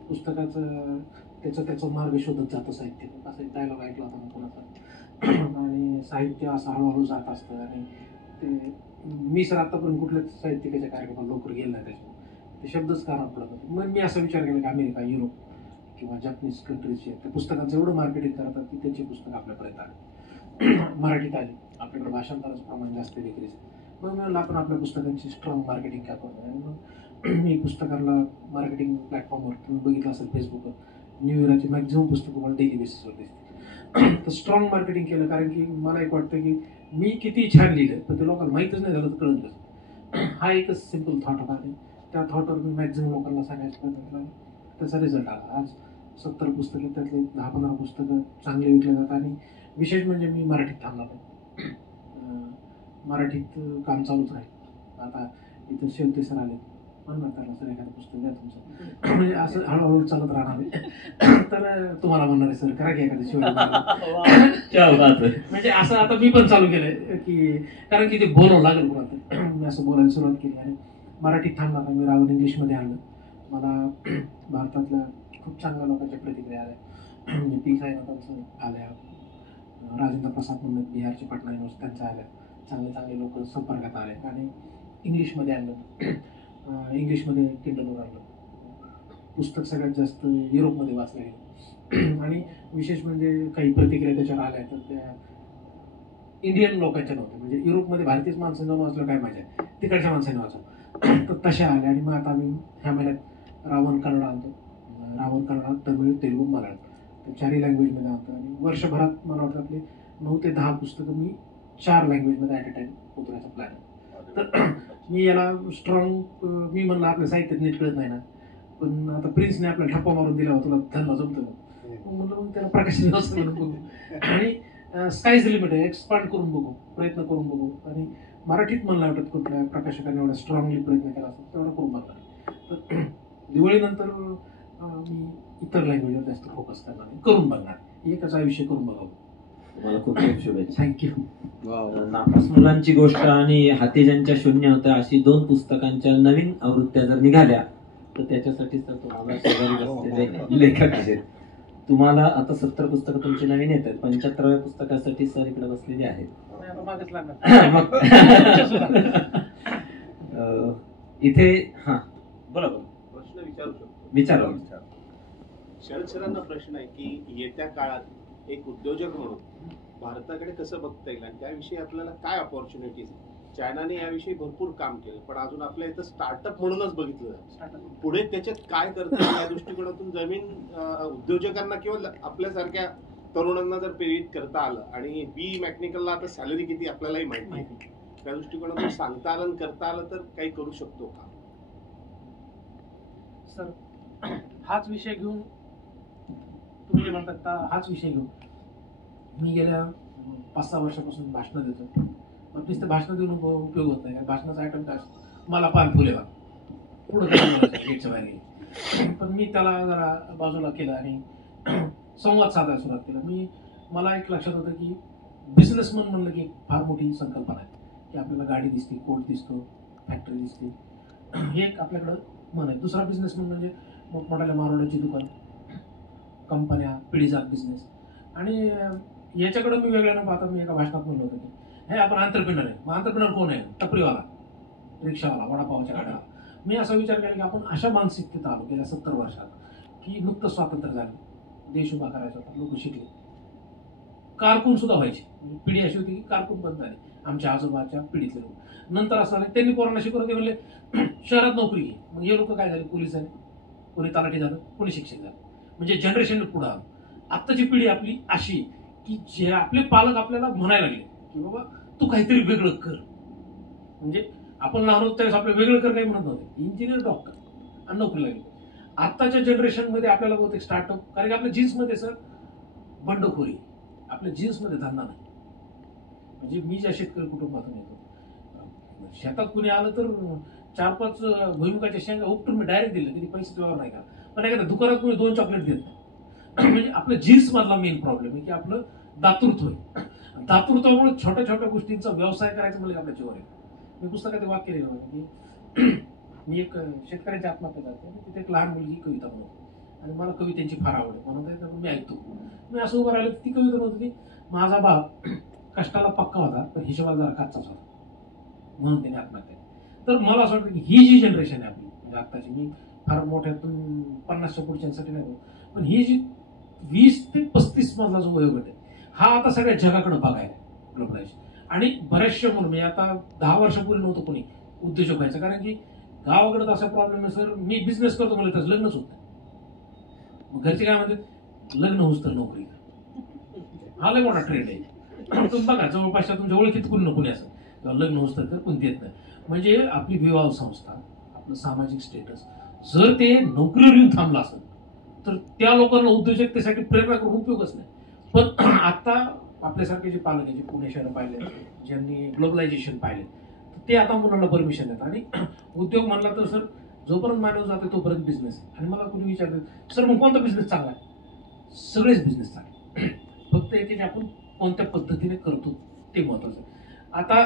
पुस्तकाचं त्याचा मार्ग शोधत जातं साहित्य. असं एक डायलॉग ऐकला होता कोणाचा. आणि साहित्य असं हळूहळू जात असतं आणि ते मी सर आतापर्यंत कुठल्याच साहित्यिकाच्या कार्यक्रमाला लवकर गेलो नाही त्याच्यामुळे ते शब्दच कानावर पडत होते. मग मी असा विचार केला की अमेरिका, युरोप किंवा जपानीज कंट्रीजचे त्या पुस्तकांचं एवढं मार्केटिंग करतात की त्यांची पुस्तकं आपल्यापर्यंत आली, मराठीत आली, आपल्याकडे भाषांतराचं प्रमाण जास्त विक्रीचं. मग मी म्हणलं आपण आपल्या पुस्तकांची स्ट्रॉंग मार्केटिंग काय करू. आणि मग मी पुस्तकांना मार्केटिंग प्लॅटफॉर्मवर तुम्ही बघितलं असेल फेसबुकवर न्यू इयरची मॅक्झिमम पुस्तकं मला डेली बेसिसवर दिसते. तर स्ट्रॉंग मार्केटिंग केलं, कारण की मला एक वाटतं की मी किती छान लिहिलं पण ते लोकांना माहीतच नाही झालं तर कळत कसं. हा एकच सिम्पल थॉट होता आणि त्या थॉटवर मी मॅक्झिमम लोकांना सांगायचा प्रयत्न केला. त्याचा रिझल्ट आला. आज 70 पुस्तकं, त्यातले 10-15 पुस्तकं चांगले विकले जातात. आणि विशेष म्हणजे मी मराठीत थांबला नाही, मराठीत काम चालूच राहील. आता इथं शेवते सर आले, म्हणणार त्याला सर एखादं पुस्तक द्या तुमचं, म्हणजे असं हळूहळू चालत राहणार आहे. तर तुम्हाला म्हणणार आहे सर करा की एखादं शेवटी. म्हणजे असं आता मी पण चालू केलंय की, कारण की ते बोलावं लागेल कोणाला. मी असं बोलायला सुरुवात केली आणि मराठीत थांबणार नाही. मी रावण इंग्लिशमध्ये आणलं. मला भारतातल्या खूप चांगल्या लोकांच्या प्रतिक्रिया आल्या. पी साईनाथांचं आल्या, राजेंद्र प्रसाद म्हणून बिहारचे पटना युनिव्हर्सिटी त्यांच्या आल्या, चांगले चांगले लोक संपर्कात आले. आणि इंग्लिशमध्ये आणलं, इंग्लिशमध्ये किंडलवर आणलं. पुस्तक सगळ्यात जास्त युरोपमध्ये वाचलं गेलं. आणि विशेष म्हणजे काही प्रतिक्रिया त्याच्यावर आल्या तर त्या इंडियन लोकांच्या नव्हत्या, म्हणजे युरोपमध्ये भारतीय माणसं जाऊन वाचलं काय मजा आहे, तिकडच्या माणसाने वाचलं तर तशा आल्या. आणि मग आता आम्ही ह्या महिन्यात रावण कन्नड आणतो, रावण कन्नड, तमिळ, तेलुगू, मराठी, तर 4ही लँग्वेजमध्ये आणतो. आणि वर्षभरात मला वाटतं आपले 9 ते 10 पुस्तकं मी 4 लँग्वेजमध्ये ॲट अ टाईम उतरायचा प्लॅन आहे. तर मी याला स्ट्रॉंग, मी म्हणलं आपल्या साहित्यात नीट कळत नाही ना, पण आता प्रिन्सने आपला ठप्पा मारून दिला होता, तुला धंदा जमतो म्हणलं, मग त्याला प्रकाशन व्यवस्था म्हणून बघू. आणि स्कायज लिमिट आहे, एक्सपांड करून बघू, प्रयत्न करून बघू. आणि मराठीत मला वाटत कुठल्या प्रकाशकाने एवढा स्ट्रॉंगली प्रयत्न केला असेल तेवढा करून बघणार. तर दिवाळीनंतर मी इतर लँग्वेजवर जास्त फोकस करणार, करून बघणार, एकच आयुष्य करून बघावं. तुम्हाला खूप खूप शुभेच्छा. थँक्यू. नापास मुलांची गोष्ट आणि हाती ज्यांच्या शून्य होत्या अशी 2 पुस्तकांच्या नवीन आवृत्त्या जर निघाल्या तर त्याच्यासाठी तर तुम्हाला शेजारी बसलेले लेखक आहेत. तुम्हाला आता 70 पुस्तकं तुमची नवीन येत आहेत, 75व्या पुस्तकासाठी सर इकडे बसलेले आहेत. इथे हा बोला प्रश्न विचारू शकतो. विचारा. शरद सरांना प्रश्न आहे की येत्या काळात एक उद्योजक म्हणून भारताकडे कसं बघता येईल आणि त्याविषयी आपल्याला काय अपॉर्च्युनिटीज. चायनाने याविषयी भरपूर काम केलं पण अजून आपल्या इथं स्टार्टअप म्हणूनच बघितलं जातं. पुढे त्याच्यात काय करता या दृष्टिकोनातून जमीन उद्योजकांना किंवा आपल्यासारख्या तरुणांना जर प्रेरित करता आलं, आणि बी मेकॅनिकलला आता सॅलरी किती आपल्यालाही माहिती नाही, त्या दृष्टिकोनातून सांगता आलं आणि करता आलं तर काही करू शकतो का सर? हाच विषय घेऊन तुम्ही जे म्हणतात हाच विषय घेऊन मी गेल्या 5-6 वर्षापासून भाषणं देतो. मग नुसतं भाषणं देऊन उपयोग होत नाही. भाषणाचा आयटम काय मला पान फुले बा पुढं गेटच्या बाहेर गेले, पण मी त्याला जरा बाजूला केलं आणि संवाद साधायला सुरुवात केला. मला एक लक्षात होतं की बिझनेसमन म्हणलं की फार मोठी संकल्पना आहे की आपल्याला गाडी दिसते, कोट दिसतो, फॅक्टरी दिसते, हे एक आपल्याकडं मन आहे. दुसरा बिझनेसमन म्हणजे मोठमोठ्या मारवाड्याची दुकान, कंपन्या, पिढीजात बिझनेस. आणि याच्याकडं मी वेगळ्या न पाहता मी एका भाषणात म्हणलं होतं की हे आपण एंटरप्रेनर आहे. मग एंटरप्रेनर कोण आहे? टपरीवाला, रिक्षावाला, वडापावच्या गाड्याला. मी असा विचार केला की आपण अशा मानसिकतेत आलो गेल्या 70 वर्षात की नुकतं स्वातंत्र्य झालं, देश उभा करायचा होता, लोक शिकले, कारकून सुद्धा व्हायचे. पिढी अशी होती की कारकून पण झाले आमच्या आजोबाच्या पिढीतले लोक. नंतर असं झालं त्यांनी पोरांना शिकवलं, ते म्हणले शहरात नोकरी घे. मग हे लोक काय झाले, पोलीस झाले, कोणी तलाठी झालं, कोणी शिक्षक झालं, म्हणजे जनरेशन पुढं आलं. आत्ताची पिढी आपली अशी की जे आपले पालक आपल्याला म्हणायला लागले की बाबा तू काहीतरी वेगळं कर. म्हणजे आपण लहान होतो त्यावेळेस आपलं वेगळं कर काही म्हणत नव्हते, इंजिनियर, डॉक्टर आणि नोकरी लागली. आत्ताच्या जनरेशनमध्ये आपल्याला बहुतेक स्टार्टअप, कारण की आपल्या जीन्समध्ये सर बंडखोरी, आपल्या जीन्समध्ये धंदा नाही. म्हणजे मी ज्या शेतकरी कुटुंबातून येतो, शेतात कुणी आलं तर 4-5 भुईमुगाच्या शेंगा उपटून मी डायरेक्ट दिलं, कधी पैसे व्यवहार नाही का. पण एखाद्या दुकानात कुणी 2 चॉकलेट देत नाही. म्हणजे आपलं जीन्स मधला मेन प्रॉब्लेम आहे की आपलं दातृत्व आहे. दातृत्वामुळे छोट्या छोट्या गोष्टींचा व्यवसाय करायचं म्हणजे आपल्या जीवन आहे. मी पुस्तकात वाक्य लिहिलं होतं की मी एक शेतकऱ्याची आत्महत्या करते आणि तिथे एक लहान मुलगी कविता म्हणते आणि मला कवितेची फार आवड आहे म्हणून तर मी ऐकतो. मी असं उभं राहिलं ती कविता नव्हती की माझा बाप कष्टाला पक्का होता पण हिशोबाला जरा कच्चाच होता. म्हणून त्याने आत्महत्या केली. तर मला असं वाटतं की ही जी जनरेशन आहे आपली म्हणजे आत्ताची, मी फार मोठ्यातून 50च्या पुढच्यांसाठी नाही, पण ही जी 20 ते 35 मधला जो वयोगट आहे हा आता सगळ्या जगाकडे बघायला ग्लोबलायझेशन. आणि बऱ्याचशा मुलं म्हणजे आता 10 वर्षापूर्वी नव्हतं कोणी उद्योजक व्हायचं, कारण की गावाकडे असा प्रॉब्लेम आहे, सर मी बिझनेस करतो मला त्याचं लग्नच होत नाही. मग घरचे काय म्हणते, लग्न होऊस तर नोकरी कर. हा लय मोठा ट्रेंड आहे. तुम्ही बघा जवळपासच्या तुमच्या ओळखीत कोणी कोणी असं लग्न होऊस तर कोणी देत नाही. म्हणजे आपली विवाह संस्था, आपलं सामाजिक स्टेटस जर ते नोकरीवर येऊन थांबलं असेल तर त्या लोकांना उद्योजकतेसाठी प्रेरणा करून उपयोगच नाही. पण आता आपल्यासारखे जे पालक आहे, जे पुणे शहर पाहिले, ज्यांनी ग्लोबलायझेशन पाहिले, ते आता मुलांना परमिशन देतात. आणि उद्योग म्हणला तर सर जोपर्यंत मानव जाते तोपर्यंत बिझनेस आहे. आणि मला कोणी विचारतं सर मग कोणता बिझनेस चांगला आहे? सगळेच बिझनेस चांगले, फक्त एक आपण कोणत्या पद्धतीने करतो ते महत्वाचं आहे. आता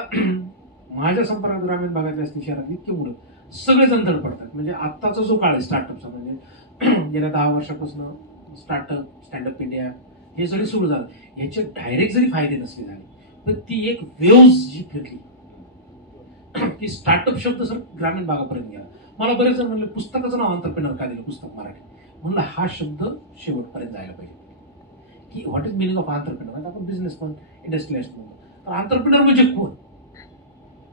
माझ्या संपर्कात ग्रामीण भागातले असतील, शहरातली इतके मुलं सगळेजण धडपडतात. म्हणजे आत्ताचा जो काळ आहे स्टार्टअपचा, म्हणजे गेल्या 10 वर्षापासून स्टार्टअप, स्टँडअप इंडिया हे जरी सुरू झालं, याचे डायरेक्ट जरी फायदे नसले झाले, पण ती एक वेव्ह जी फिरली की स्टार्टअप शब्द सर ग्रामीण भागापर्यंत गेला. मला बरेच जण म्हणले पुस्तकाचं नाव एंटरप्रेन्योर का दिलं, पुस्तक मराठी. म्हणलं हा शब्द शेवटपर्यंत जायला पाहिजे की what is meaning of entrepreneur. आपण बिझनेस पण इंडस्ट्रियलिस्ट म्हणतो, तर एंटरप्रेन्योर म्हणजे कोण,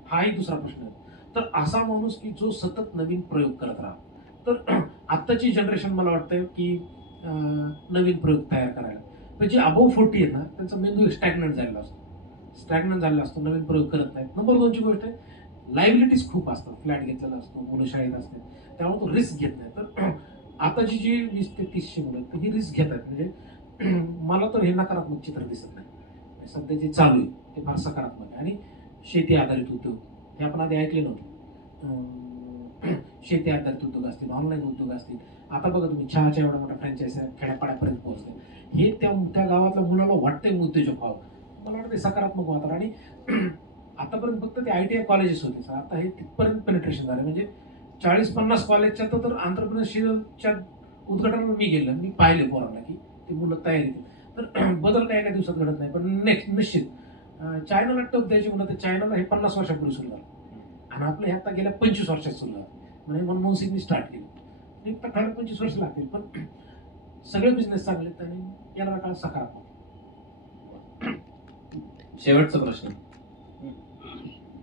हाही दुसरा प्रश्न आहे. तर असा माणूस की जो सतत नवीन प्रयोग करत राहा. तर आत्ताची जनरेशन मला वाटतं की नवीन प्रयोग तयार करायला, पण जे अबोव्ह 40 आहेत ना त्यांचा मेंदू स्टॅग्नंट झालेला असतो, नवीन प्रयोग करत नाहीत. नंबर 2ची गोष्ट आहे, लायबिलिटीज खूप असतात, फ्लॅट घेतलेला असतो, मुलं शाळेत असते, त्यामुळे तो रिस्क घेत नाही. तर आताची जी 20 ते 30ची मुलं तर ही रिस्क घेतात. म्हणजे मला तर हे नकारात्मक चित्र दिसत नाही. सध्या जे चालू आहे ते फार सकारात्मक आहे. आणि शेती आधारित उद्योग हे आपण आधी ऐकले नव्हते. शेती आधारित उद्योग असतील, ऑनलाईन उद्योग असतील. आता बघा तुम्ही चहाच्या एवढ्या मोठ्या फ्रँचायझी खेड्यापाड्यापर्यंत पोहोचते. हे त्या गावातल्या मुलाला वाटतंय उद्योजक व्हावं. मला वाटतं सकारात्मक वातावरण. आणि आतापर्यंत फक्त ते ITI कॉलेजेस होते सर, आता हे तिथपर्यंत पेनिट्रेशन झालं. म्हणजे 40-50 कॉलेजच्या तर एंटरप्रेन्योरशिपच्या उद्घाटनाला मी गेलो, मी पाहिले पोरांना की ते मुलं तयारी. तर बदल काय एका दिवसात घडत नाही, पण निश्चित चायनाला टप द्यायची म्हणलं तर चायनाला हे 50 वर्षापूर्वी सुरू झालं आणि आपलं हे आता गेल्या 25 वर्षात सुरू झालं. म्हणजे मनमोहन सिंगनी स्टार्ट केलं, तर खरं 25 वर्ष लागतील. पण सगळे बिझनेस चांगले आहेत आणि याला काळ सकारात्मक. शेवटचा प्रश्न.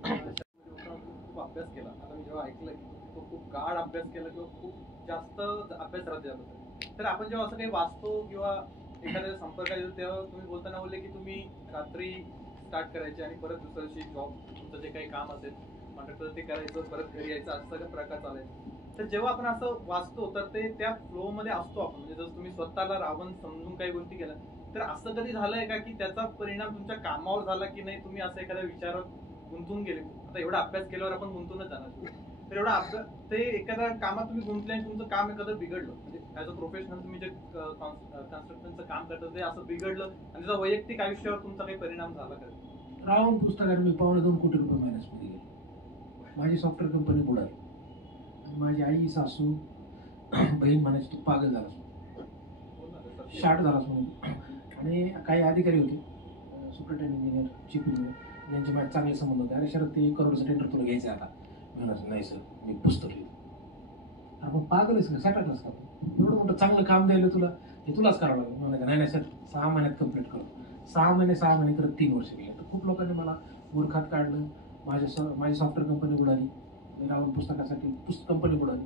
खूप अभ्यास केला, आता मी जेव्हा ऐकलं की तो खूप गाढ अभ्यास केला किंवा खूप जास्त अभ्यास राहते त्याबद्दल, तर आपण जेव्हा असं काही वाचतो किंवा एखाद्या संपर्कात येतो तेव्हा तुम्ही बोलताना बोलले की तुम्ही रात्री स्टार्ट करायचे आणि परत दुसऱ्या दिवशी जॉब तुमचं जे काही काम असेल कॉन्ट्रॅक्टर ते करायचं, परत घरी यायचं, असं सगळं प्रकार चालायचं. तर जेव्हा आपण असं वाचतो तर ते त्या फ्लो मध्ये असतो आपण. म्हणजे जसं तुम्ही स्वतःला रावण समजून काही गोष्टी केल्या, तर असं कधी झालंय का की त्याचा परिणाम तुमच्या कामावर झाला की नाही, तुम्ही असं एखाद्या विचारात गुंतून गेले. आता एवढा अभ्यास केल्यावर आपण गुंतूनच जाणार, तर एवढा अभ्यास ते एखाद्या कामात तुम्ही गुंतले आणि तुमचं काम एखादं बिघडलं, म्हणजे ऍज अ प्रोफेशनल तुम्ही जे कन्स्ट्रक्शनचं काम करता ते असं बिघडलं आणि त्याचा वैयक्तिक आयुष्यावर तुमचा काही परिणाम झाला का? रावण पुस्तकाने मी 2.25 कोटी रुपये मायनसमध्ये गेले. माझी सॉफ्टवेअर कंपनी बुडाली आणि माझी आई, सासू, बहीण म्हणायची तू पागल झालास, शार्ट झालास म्हणून. आणि काही अधिकारी होते, सुपरिटेंडेंट इंजिनियर, चीफ इंजिनियर, यांचे माझे चांगले संबंध होते. अरे शरद ते 1 करोडचं टेंडर तुला घ्यायचं आता. मी म्हणायचं नाही सर, मी पुस्तक लिहिलं. आपण पागल आहेस का, सॅटर्डलाच का एवढं मोठं चांगलं काम द्यायला तुला, हे तुलाच करावं लागेल. म्हणायचं नाही सर 6 महिन्यात कम्प्लीट करतो. 6 महिने करत 3 वर्ष गेले. तर खूप लोकांनी मला मूर्खात काढलं. माझी सॉफ्टवेअर कंपनी बुडाली, रावण पुस्तकासाठी कंपनी बुडाली.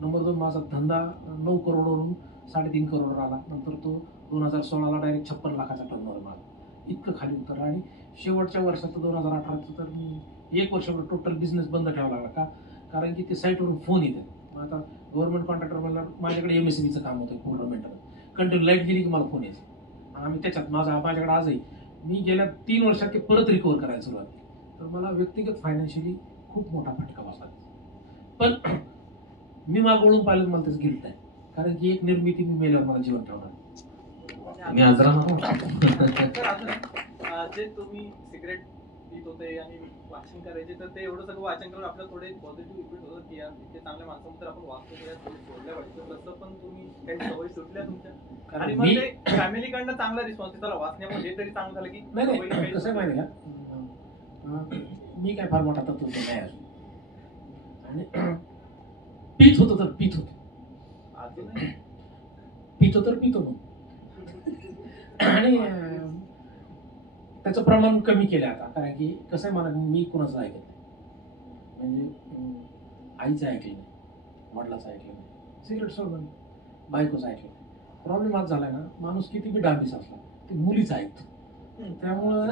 नंबर 2, माझा धंदा 9 करोडवरून 3.5 करोडवर आला. नंतर तो 2016ला डायरेक्ट 56 लाखाचा टर्नओव्हर माझा, इतकं खाली उतरलं. आणि शेवटच्या वर्षाचं 2018चं तर मी 1 वर्षभर टोटल बिझनेस बंद ठेवावा लागला. का? कारण की ते साईटवरून फोन येते. मग आता गव्हर्नमेंट कॉन्ट्रॅक्टर म्हणलं, माझ्याकडे MSEBीचं काम होतं पूर्ण मेंटेनन्स, कंटिन्यू लाईट गेली की मला फोन यायचा. आम्ही त्याच्यात माझ्याकडे आजही मी गेल्या 3 वर्षात ते परत रिकवर करायला सुरुवात केली. तर मला व्यक्तिगत फायनान्शियली खूप मोठा फटका बसला. पण मी मागवळून पाहिलं, मला त्याचं गिल्ट आहे, कारण की एक निर्मिती मी मेल्यावर मला जीवन ठेवणार. मी आजरा जे तुम्ही सिगरेट पित होते आणि वाचन करायचे, तर ते एवढं सगळं वाचन करून आपल्याला थोडे पॉझिटिव्ह इफेक्ट होतं की यार इतके चांगल्या माणसांतर आपण वाचतो की सोडल्या पाहिजे. तसं पण तुम्ही काही सवयी सुटल्या तुमच्या आणि मग ते फॅमिलीकडनं चांगला रिस्पॉन्स त्याला वाचण्यामुळे हे तरी चांगलं झालं की नाही कसं आहे माहिती का, मी काय फार मोठा तत्त्वज्ञ नाही अजून. आणि पित होतो तर पित होतो, पितो तर पितो मग. आणि त्याचं प्रमाण कमी केलं आता, कारण की कसं आहे, मला मी कोणाचं ऐकत नाही, म्हणजे आईचं ऐकलं नाही, वडिलाचं ऐकलं नाही, सिगरेट सोडून बायकोचं ऐकलं नाही. प्रॉब्लेम आज झालाय ना, माणूस किती बी डांबीस असला ते मुलीचं ऐकतो. त्यामुळं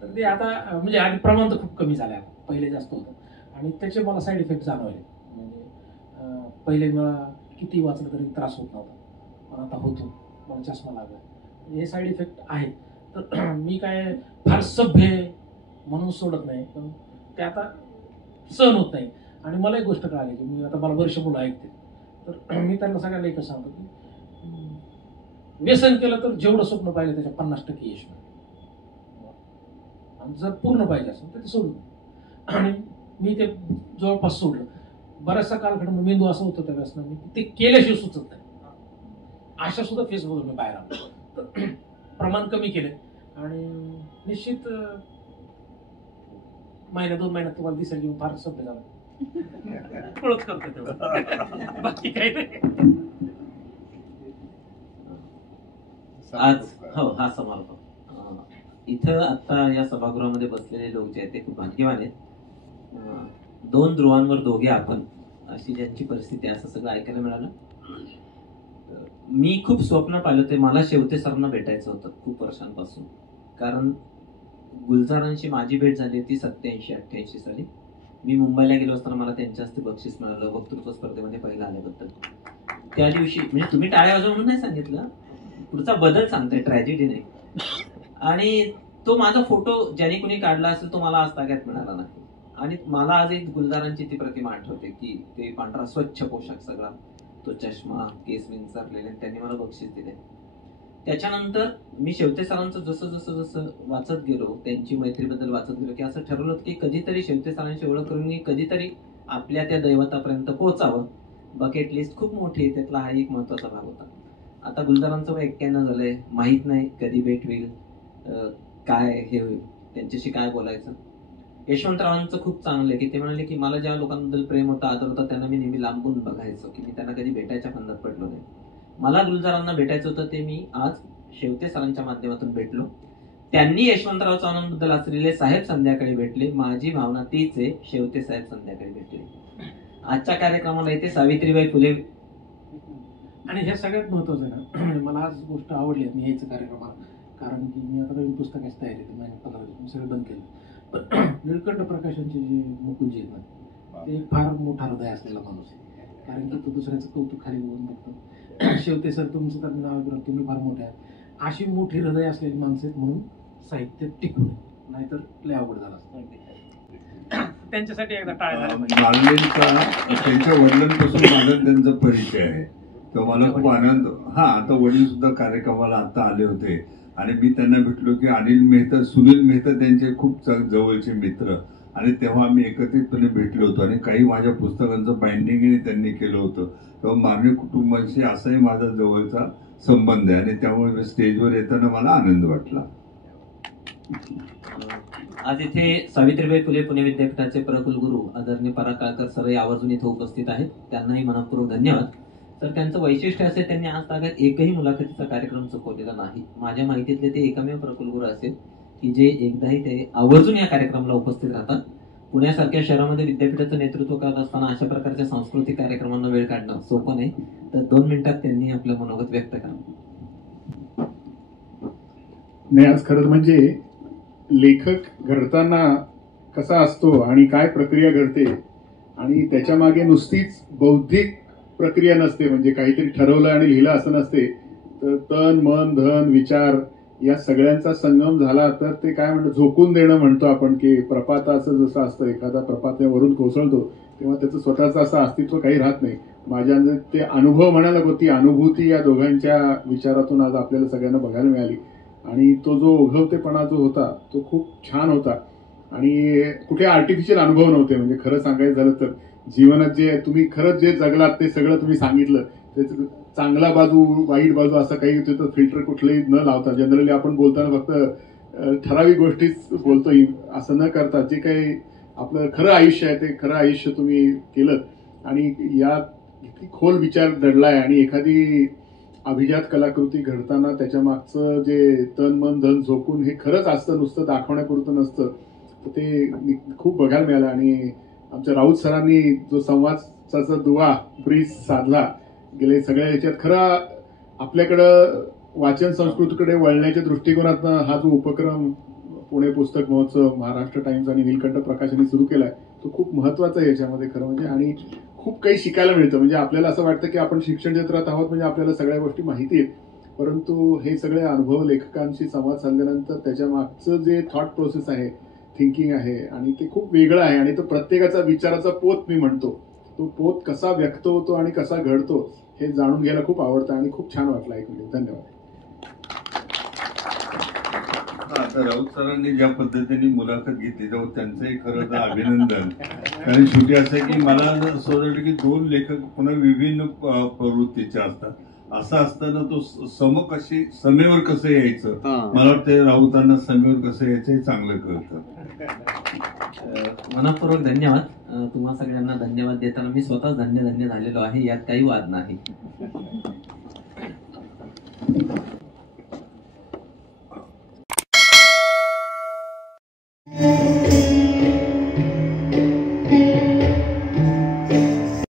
तर ते आता म्हणजे आधी प्रमाण तर खूप कमी झालं, पहिले जास्त होतं. आणि त्याचे मला साईड इफेक्ट जाणवले. म्हणजे पहिले मला किती वाचलं तरी त्रास होत नव्हता, पण आता होतो, मला चष्मा लागला. हे साईड इफेक्ट आहेत. तर मी काय फार सभ्य म्हणून सोडत नाही, पण ते आता सहन होत नाही. आणि मला एक गोष्ट कळाली की मी आता मला वर्ष मुलं ऐकते, तर मी त्यांना सगळ्यांना एकच सांगतो की व्यसन केलं तर जेवढं स्वप्न पाहिलं त्याच्या 50% यश मिळतं. आणि जर पूर्ण पाहिजे असेल तर ते सोडून. आणि मी ते जवळपास सोडलं. बराचसा कालखंड मेंदू असं होतं त्या व्यसनाने ते केल्याशिवाय सुचत नाही, अशा सुद्धा फेसबुकवर मी बाहेर आलो. तर प्रमाण कमी केले आणि निश्चित महिन्या 2 महिन्यात तुम्हाला दिसेल की फार सभ्य झालं. ओळख करतो तेवढं, बाकी काही नाही. आज हो हा समारोप इथं आता या सभागृहामध्ये बसलेले लोक जे आहेत ते खूप भाग्यवान आहेत. 2 ध्रुवांवर दोघे आपण, अशी ज्यांची परिस्थिती आहे असं सगळं ऐकायला मिळालं. मी खूप स्वप्न पाहिलं होते, मला शेवते सरांना भेटायचं होतं खूप वर्षांपासून. कारण गुलजारांशी माझी भेट झाली होती 87-88 साली. मी मुंबईला गेलो असताना मला त्यांच्या हस्ते बक्षीस मिळालं वक्तृत्व स्पर्धेमध्ये पहिला आल्याबद्दल. त्या दिवशी म्हणजे तुम्ही टाळ्या वाजवा म्हणून नाही सांगितलं, पुढचा बदल सांगतोय, ट्रॅजेडी नाही. आणि तो माझा फोटो ज्याने कुणी काढला असेल तो मला आज ताग्यात मिळाला नाही. आणि मला आज एक गुलजारांची ती प्रतिमा आठवते की ते पांढरा स्वच्छ पोशाख सगळा, तो चष्मा, केस विंचरलेले, त्यांनी मला बक्षीस दिले. त्याच्यानंतर मी शेवते सरांचं जसं जसं जसं वाचत गेलो, त्यांची मैत्रीबद्दल वाचत गेलो, की असं ठरवलं होतं की कधीतरी शेवते सरांची ओळख करून मी कधीतरी आपल्या त्या दैवतापर्यंत पोहोचावं. बकेट लिस्ट खूप मोठी आहे, त्यातला हा एक महत्वाचा भाग होता. आता गुलजारांचं वय 91 झालंय, माहीत नाही कधी भेट होईल, काय हे होईल, त्यांच्याशी काय बोलायचं. यशवंतरावांचं खूप चांगलं आहे की ते म्हणाले की मला ज्या लोकांबद्दल प्रेम होता, आदर होता, त्यांना मी नेहमी लांबून बघायचो, की मी त्यांना कधी भेटायच्या फंदात पडलो नाही. मला गुलजारांना भेटायचं होतं, ते मी आज शेवते सरांच्या माध्यमातून भेटलो. त्यांनी यशवंतराव चव्हाणांबद्दल असलेले साहेब संध्याकाळी भेटले. माझी भावना तीच आहे, शेवते साहेब संध्याकाळी भेटले. आजच्या कार्यक्रमाला इथे सावित्रीबाई फुले. आणि हे सगळ्यात महत्वाचं आहे ना, मला आज गोष्ट आवडली मी यायचं कार्यक्रमाला, कारण की मी आता नवीन पुस्तकाची तयारी होती, महिन्यात 15 दिवस सगळं बंद केलं. पण निळकंठ प्रकाशांचे जे मुकुंजी आहेत ना, ते फार मोठा हृदय असलेला माणूस आहे, कारण की तो दुसऱ्याचं कौतुक खाली बघून बघतो. शेवते सर तुमचं तर नाव आहे, तुम्ही फार मोठे आहे. अशी मोठी हृदय असलेली माणसं आहेत म्हणून साहित्य टिकून आहे, नाहीतर लय अवघड झालं असतं. त्यांच्यासाठी एकदा टाळ्या. मालवणीचा त्यांच्या वडिलांपासून माझा त्यांचा परिचय आहे, तो मला खूप आनंद. हा, आता वडील सुद्धा कार्यक्रमाला आता आले होते आणि मी त्यांना भेटलो की अनिल मेहता, सुनील मेहता त्यांचे खूप जवळचे मित्र, आणि तेव्हा आम्ही एकत्रितपणे भेटलो होतो. आणि काही माझ्या पुस्तकांचं बाइंडिंगही त्यांनी केलं होतं. तेव्हा मारणे कुटुंबांशी असाही माझा जवळचा संबंध आहे, आणि त्यामुळे स्टेजवर येताना मला आनंद वाटला. आज इथे सावित्रीबाई फुले पुणे विद्यापीठाचे प्रकुलगुरू आदरणीय पराकाळकर सर आवर्जून इथे उपस्थित आहेत, त्यांनाही मनपूर्वक धन्यवाद. तर त्यांचं वैशिष्ट्य असे, त्यांनी आज तागात एकही मुलाखतीचा कार्यक्रम चुकवलेला नाही. माझ्या माहितीतले ते एकमेव प्रकुलगुरू असेल की जे एकदाही ते आवर्जून या कार्यक्रमाला उपस्थित राहतात. पुण्यासारख्या शहरामध्ये विद्यापीठाचं नेतृत्व करत असताना अशा प्रकारच्या सांस्कृतिक कार्यक्रमांना वेळ काढणं सोपं नाही. तर 2 मिनिटात त्यांनी आपलं मनोगत व्यक्त करावं. नाही, आज खरं म्हणजे लेखक घडताना कसा असतो आणि काय प्रक्रिया घडते, आणि त्याच्या मागे नुसतीच बौद्धिक प्रक्रिया नसते, म्हणजे काहीतरी ठरवलं आणि लिहिलं असं नसते, तर तन मन धन विचार या सगळ्यांचा संगम झाला तर ते काय म्हणतो, झोकून देणं म्हणतो आपण, की प्रपाताचं जसं असतं, एखादा प्रपात वरून कोसळतो तेव्हा त्याचं स्वतःचं असं अस्तित्व काही राहत नाही. माझ्या ते अनुभव म्हणायला होती, अनुभूती या दोघांच्या विचारातून आज आपल्याला सगळ्यांना बघायला मिळाली. आणि तो जो ओघवतेपणा जो होता तो खूप छान होता, आणि कुठे आर्टिफिशियल अनुभव नव्हते. म्हणजे खरं सांगायचं झालं तर जीवनात जे तुम्ही खरंच जे जगलात ते सगळं तुम्ही सांगितलं, त्याचं चांगला बाजू वाईट बाजू असं काही तिथं फिल्टर कुठलंही न लावता, जनरली आपण बोलताना फक्त ठराविक गोष्टीच बोलतोय असं न करता जे काही आपलं खरं आयुष्य आहे ते खरं आयुष्य तुम्ही केलं आणि या किती खोल विचार दडलाय आणि एखादी अभिजात कलाकृती घडताना त्याच्या मागचं जे तन मन धन झोकून हे खरंच असतं, नुसतं दाखवण्यापुरतं नसतं. तर ते खूप बघायला मिळालं आणि आमच्या राऊत सरांनी जो संवादाचा दुवा ब्रिज साधला गेले सगळ्या याच्यात खरं आपल्याकडं वाचन संस्कृतीकडे वळण्याच्या दृष्टिकोनातून हा जो उपक्रम पुणे पुस्तक महोत्सव, महाराष्ट्र टाइम्स आणि नीलकंठ प्रकाशनने सुरू केलाय तो खूप महत्वाचा आहे याच्यामध्ये खरं म्हणजे. आणि खूप काही शिकायला मिळतं. म्हणजे आपल्याला असं वाटतं की आपण शिक्षण क्षेत्रात आहोत म्हणजे आपल्याला सगळ्या गोष्टी माहिती आहेत, परंतु हे सगळे अनुभव लेखकांशी संवाद साधल्यानंतर त्याच्या मागचं जे थॉट प्रोसेस आहे, थिंकिंग आहे आणि ते खूप वेगळं आहे आणि तो प्रत्येकाचा विचाराचा पोत मी म्हणतो, तो पोत कसा व्यक्त होतो आणि कसा घडतो हे जाणून घ्यायला खूप आवडतं आणि खूप छान वाटलं ऐकून. धन्यवाद. आता राऊत सरांनी ज्या पद्धतीने मुलाखत घेतली तेव्हा त्यांचंही खरं तर अभिनंदन. कारण शेवटी असं आहे की मला असं वाटतं की दोन लेखक पुन्हा विभिन्न प्रवृत्तीचे असतात. असं असताना तो समेवर कसं यायचं, मला वाटतं राऊतांना समेवर कसं यायचं हे चांगलं कळतं. मनपूर्वक धन्यवाद. तुम्हा सगळ्यांना धन्यवाद देताना मी स्वतःच धन्य झालेलो आहे, यात काही वाद नाही.